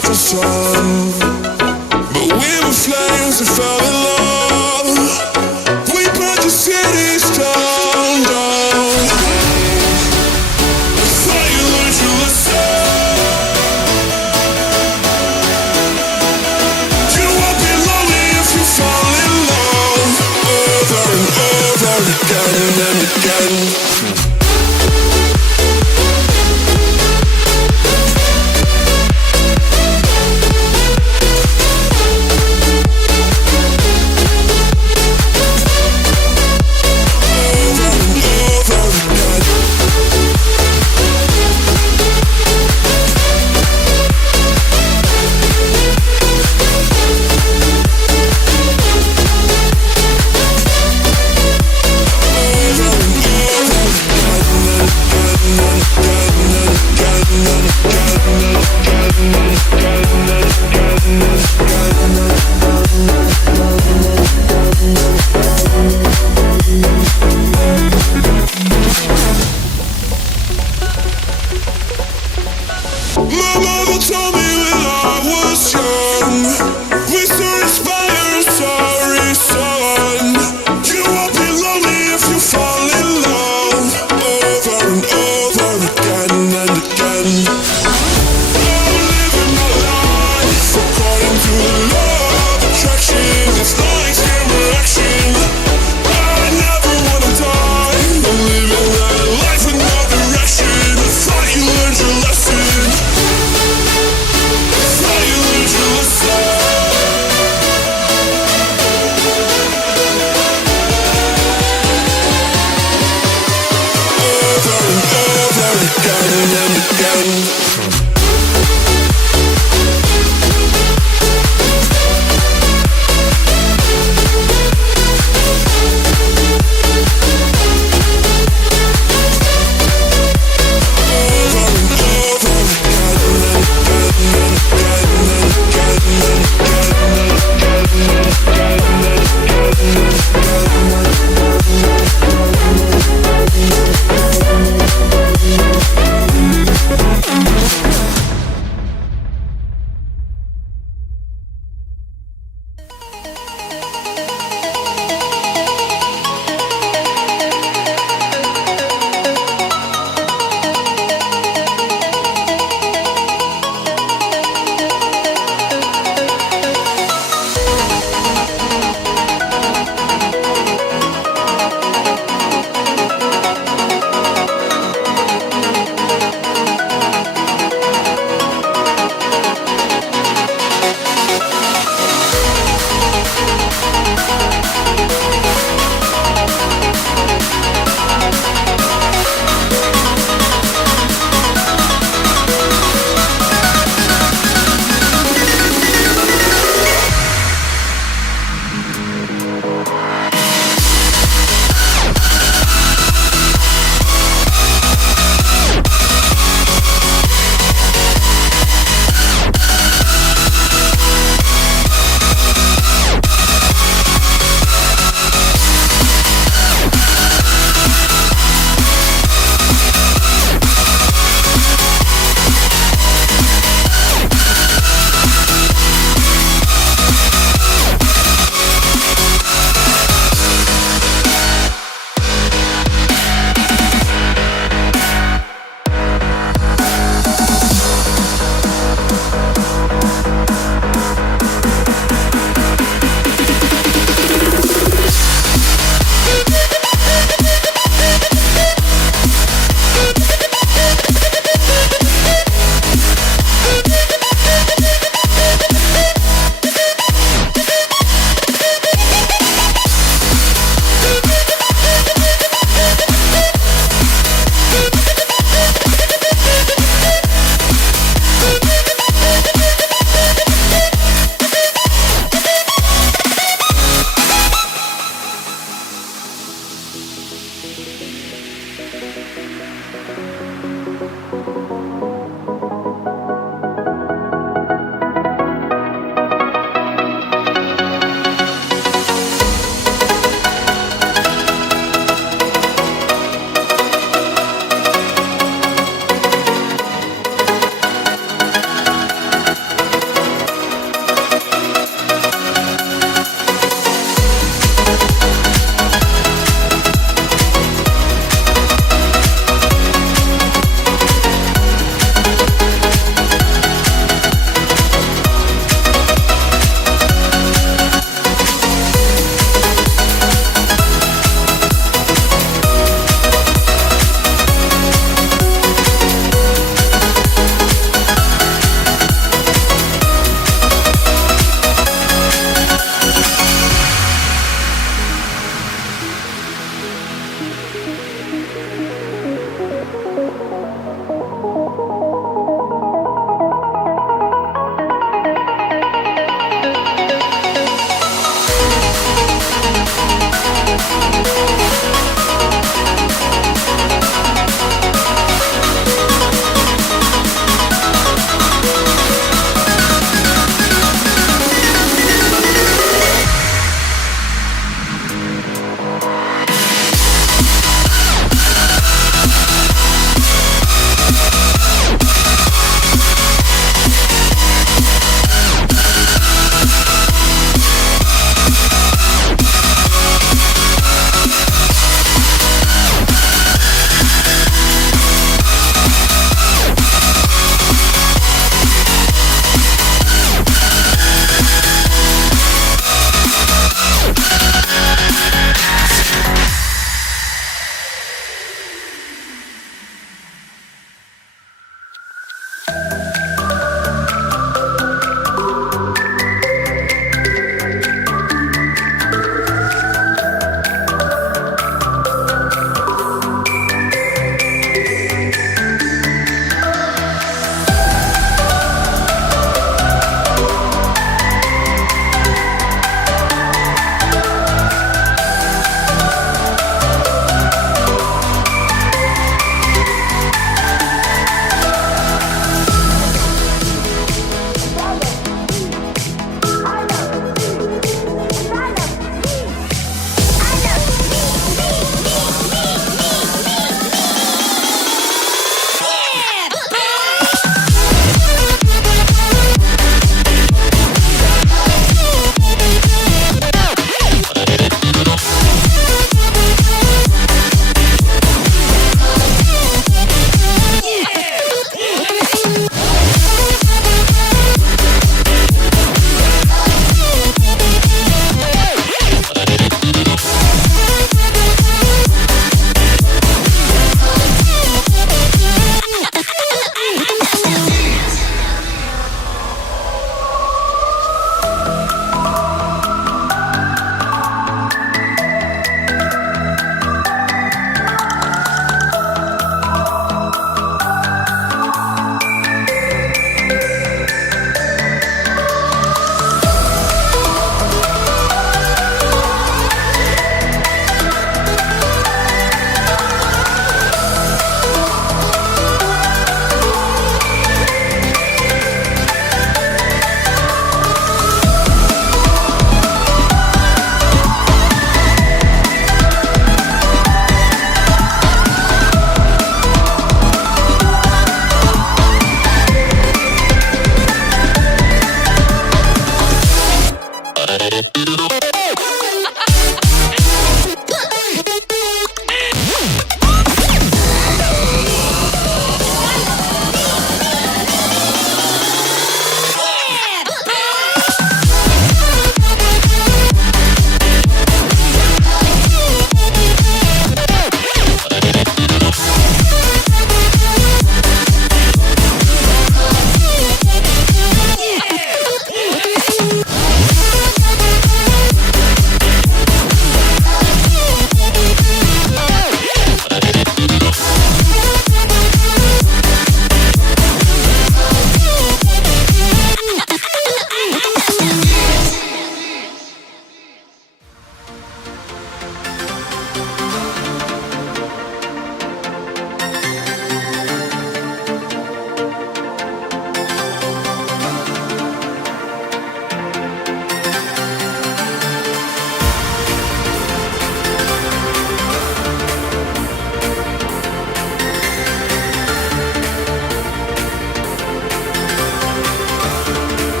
careful son. But we were flames that fell in love. We burned the cities down, down. I thought you learned your lesson. You won't be lonely if you fall in love. Over and over again and again.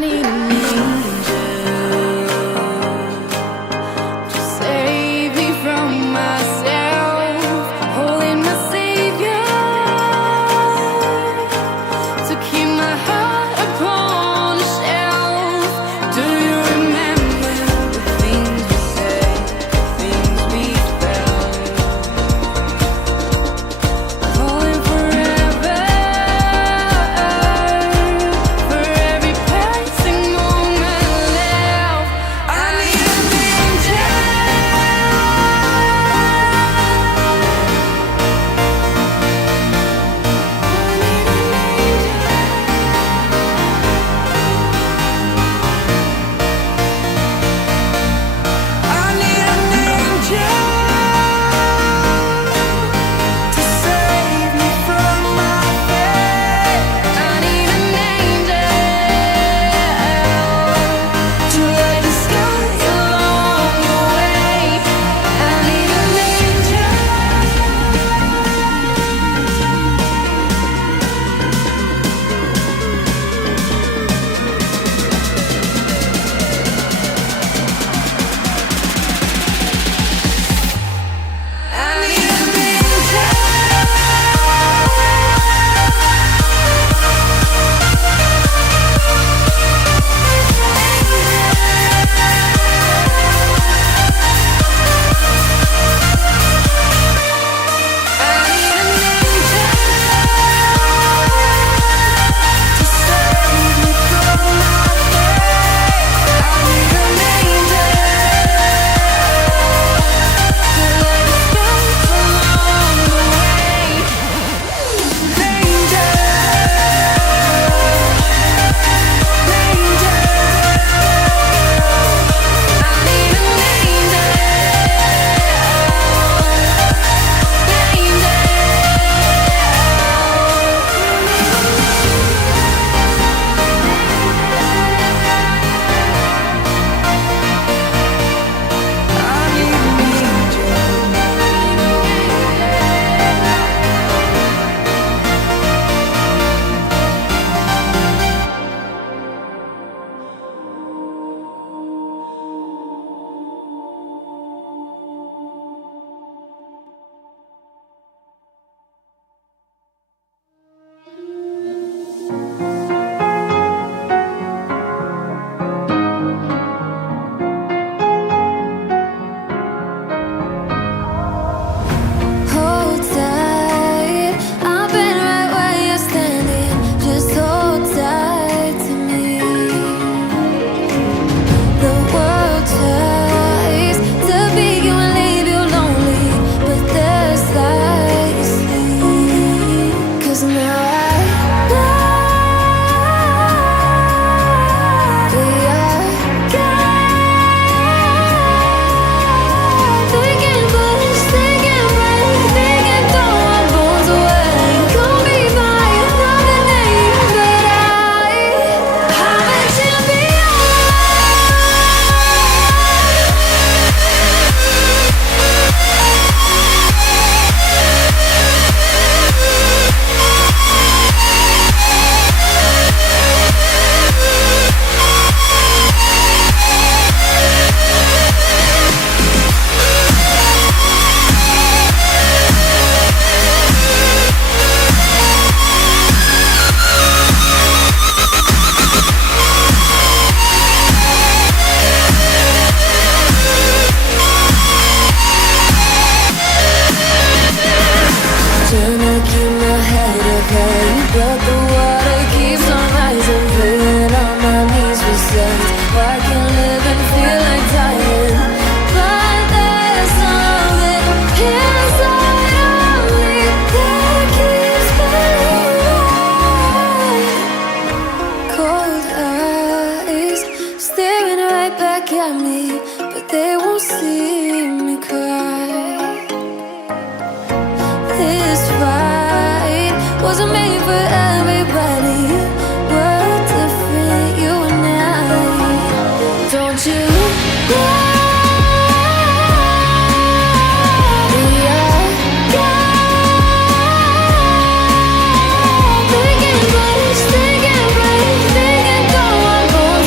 need an angel to save me from myself, holding my savior to keep my heart upon a shelf. Do you remember the things we said, the things we felt? Falling forever for every passing moment left. I need an angel. I need an angel to save me from my fate. I need an angel to light the sky along the way. I need an angel. I need an Hold tight, I've been right where you're standing. Just hold tight to me. The world tries to beat you and leave you lonely, but there's light you see. 'Cause now I know we are God. They can push, they can break, they can throw our bones away. Call me by another name, but I'm a champion. Trying to keep my head up high, but the water keeps on rising. Feeling on my knees for signs. I can live and feel like dying, but there's something inside of me that keeps me alive. Cold eyes staring right back at me, but they won't see me cry. This fight wasn't made for everybody. We're different, you and I. Don't you know? We are God. They can push, they can break, they can throw our bones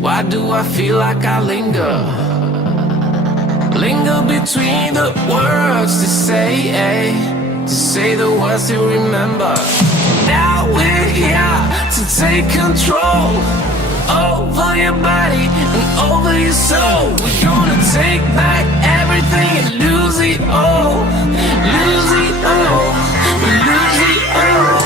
Why do I feel like I linger? Linger between the words to say the words to remember. Now we're here to take control over your body and over your soul. We're gonna take back everything and lose it all. Lose it all. We lose it all.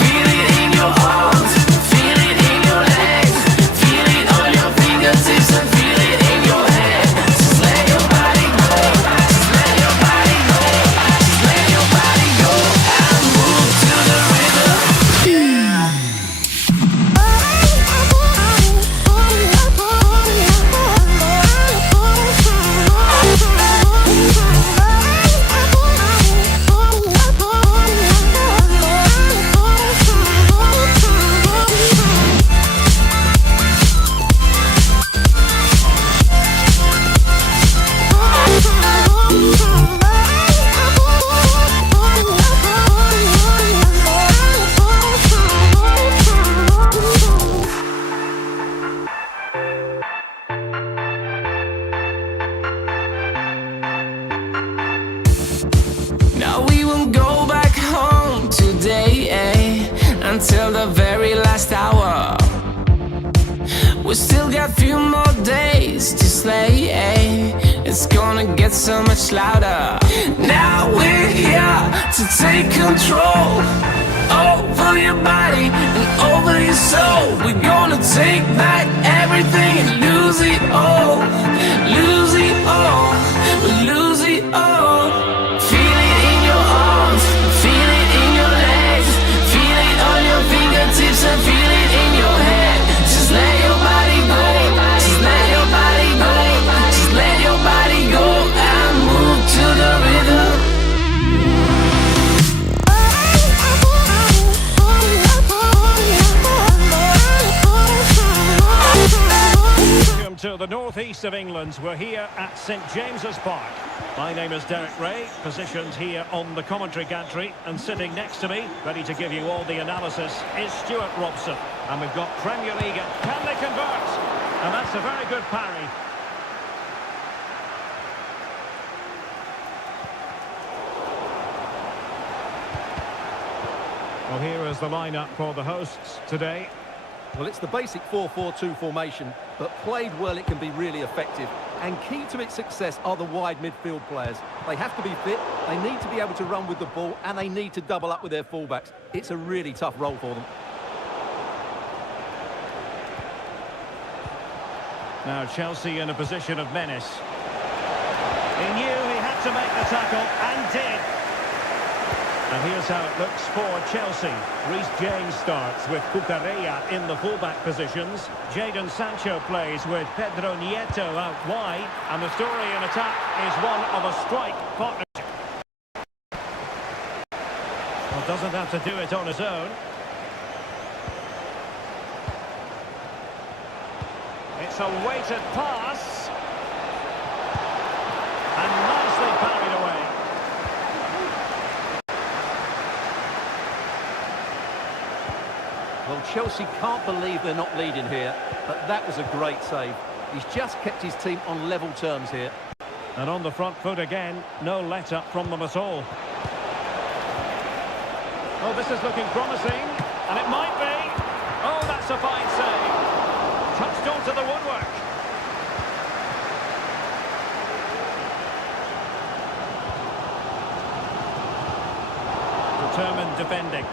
Feel it in your arms, feel it in your legs, feel it on your fingertips and feel it in your head. Just let your body go, just let your body go, just let your body go and move to the rhythm. Now we won't go back home today, until the very last hour. We still got few more days to slay, It's gonna get so much louder. Now we're here to take control over your body and over your soul. We're gonna take back everything and lose it all. Lose it all. We lose it all. Feel it in your arms, feel it in your legs, feel it on your fingertips and feel it in your head. Just let your body go, just let your body go, just let your body go and move to the rhythm. To the northeast of England, we're here at St James's Park. My name is Derek Ray, positioned here on the commentary gantry, and sitting next to me, ready to give you all the analysis, is Stuart Robson. And we've got Premier League. Can they convert? And that's a very good parry. Well, here is the lineup for the hosts today. Well, it's the basic 4-4-2 formation, but played well it can be really effective. And key to its success are the wide midfield players. They have to be fit, they need to be able to run with the ball, and they need to double up with their fullbacks. It's a really tough role for them. Now Chelsea in a position of menace. He knew he had to make the tackle, and did. And here's how it looks for Chelsea. Reece James starts with Cucurella in the fullback positions. Jadon Sancho plays with Pedro Nieto out wide. And the story in attack is one of a strike partnership. Well, doesn't have to do it on his own. It's a weighted pass. And nicely parried away. Well, Chelsea can't believe they're not leading here, but that was a great save. He's just kept his team on level terms here. And on the front foot again, no let-up from them at all. Oh, this is looking promising, and it might be. Oh, that's a fine save. Touched onto the woodwork. Determined defending.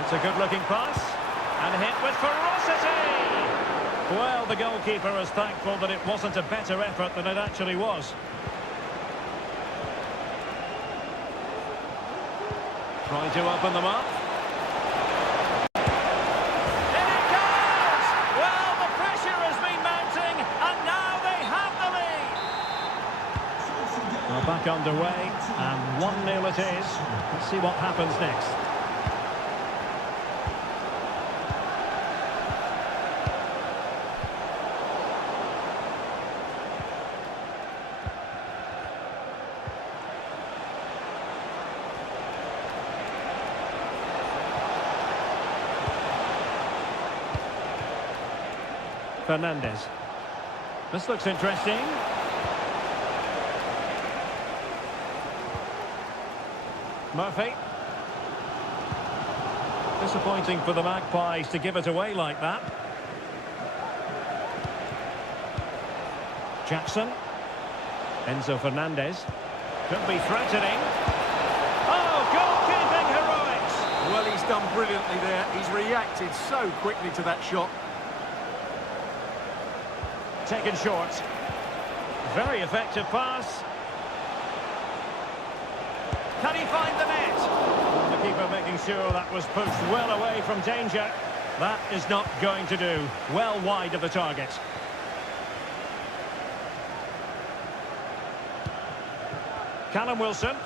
It's a good-looking pass, and hit with ferocity! Well, the goalkeeper is thankful that it wasn't a better effort than it actually was. Trying to open them up. In it goes! Well, the pressure has been mounting, and now they have the lead! Well, back underway, and 1-0 it is. Let's see what happens next. Fernandez. This looks interesting. Murphy. Disappointing for the Magpies to give it away like that. Jackson. Enzo Fernandez. Could be threatening. Oh, goalkeeping heroics! Well, he's done brilliantly there. He's reacted so quickly to that shot. Taken short. Very effective pass. Can he find the net? The keeper making sure that was pushed well away from danger. That is not going to do. Well wide of the target. Callum Wilson.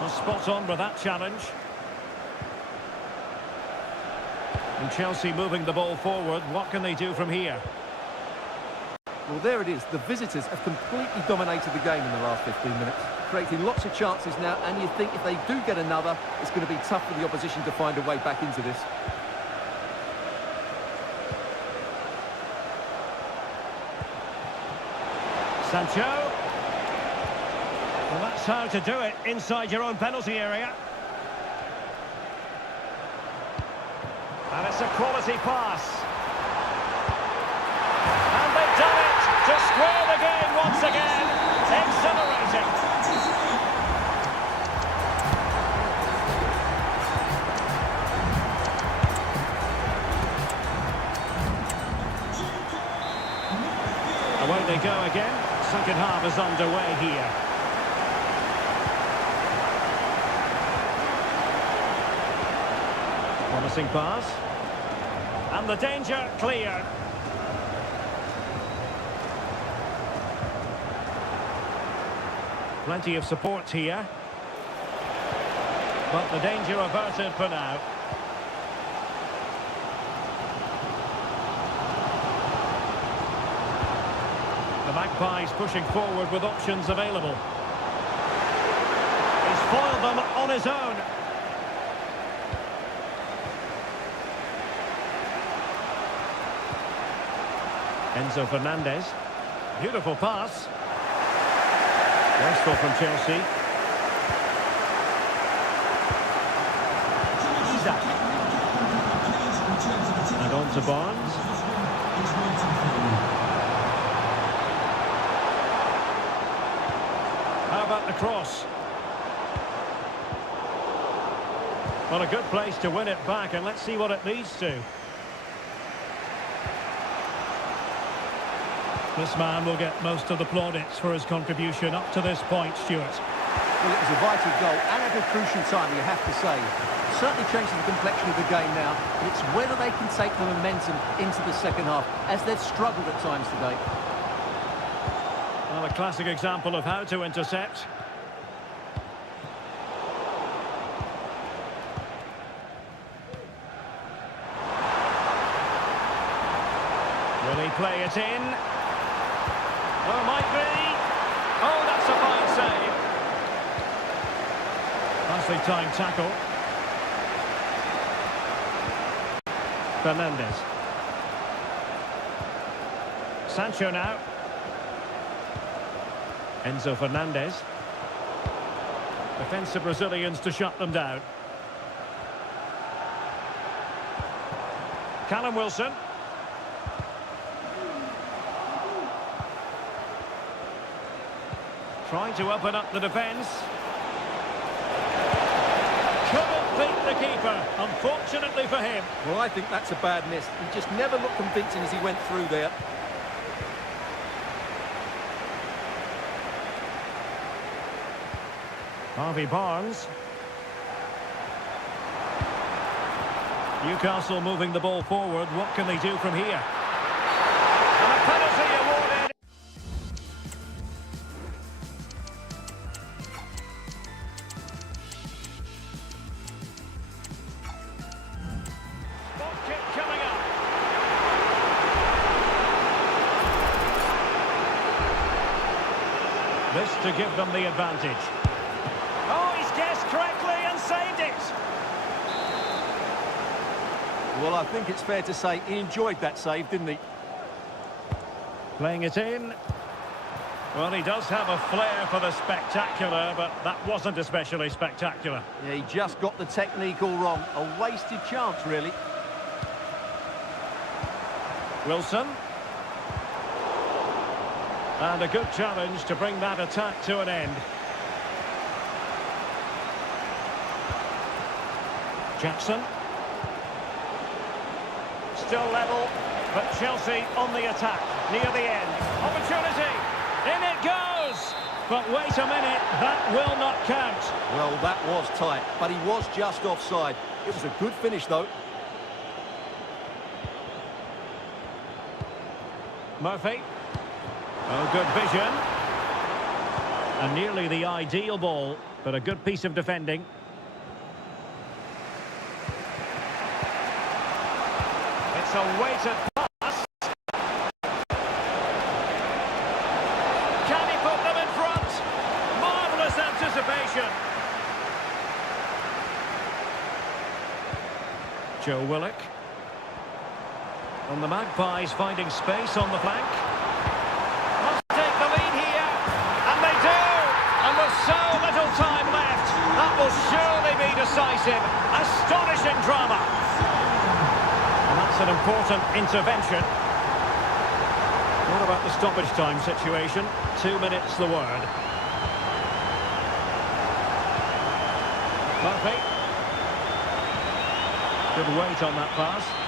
Well, spot on with that challenge. And Chelsea moving the ball forward. What can they do from here? Well, there it is. The visitors have completely dominated the game in the last 15 minutes, creating lots of chances now, and you think if they do get another, it's going to be tough for the opposition to find a way back into this. Sancho. Well, that's how to do it inside your own penalty area. And it's a quality pass. And they've done it to square the game once again. Exhilarating. Away they go again. Second half is underway here. Promising pass. And the danger clear. Plenty of support here. But the danger averted for now. The Magpies pushing forward with options available. He's foiled them on his own. Enzo Fernandez. Beautiful pass. Wasteful from Chelsea. Isaac. And on to Barnes. How about the cross? Well, a good place to win it back, and let's see what it leads to. This man will get most of the plaudits for his contribution up to this point, Stuart. Well, it was a vital goal and at a crucial time, you have to say. It certainly changes the complexion of the game now, but it's whether they can take the momentum into the second half, as they've struggled at times today. Well, a classic example of how to intercept. Will he play it in? Oh, might be. Oh, that's a fine save. Nicely timed tackle. Fernandez. Sancho now. Enzo Fernandez. Defensive Brazilians to shut them down. Callum Wilson. Trying to open up the defence. Couldn't beat the keeper, unfortunately for him. Well, I think that's a bad miss. He just never looked convincing as he went through there. Harvey Barnes. Newcastle moving the ball forward. What can they do from here? And a penalty awarded. Spot kick coming up. This to give them the advantage. Oh, he's guessed correctly and saved it. Well, I think it's fair to say he enjoyed that save, didn't he? Playing it in. Well, he does have a flair for the spectacular, but that wasn't especially spectacular. Yeah, he just got the technique all wrong. A wasted chance, really. Wilson. And a good challenge to bring that attack to an end. Jackson. Still level, but Chelsea on the attack, near the end. Opportunity, in it goes! But wait a minute, that will not count. Well, that was tight, but he was just offside. It was a good finish, though. Murphy. Oh, good vision. And nearly the ideal ball, but a good piece of defending. It's a weighted pass. Can he put them in front? Marvellous anticipation. Joe Willock. And the Magpies finding space on the flank. Must take the lead here. And they do. And with so little time left, that will surely be decisive. Astonishing drama. And that's an important intervention. What about the stoppage time situation? 2 minutes the word. Murphy. Good weight on that pass.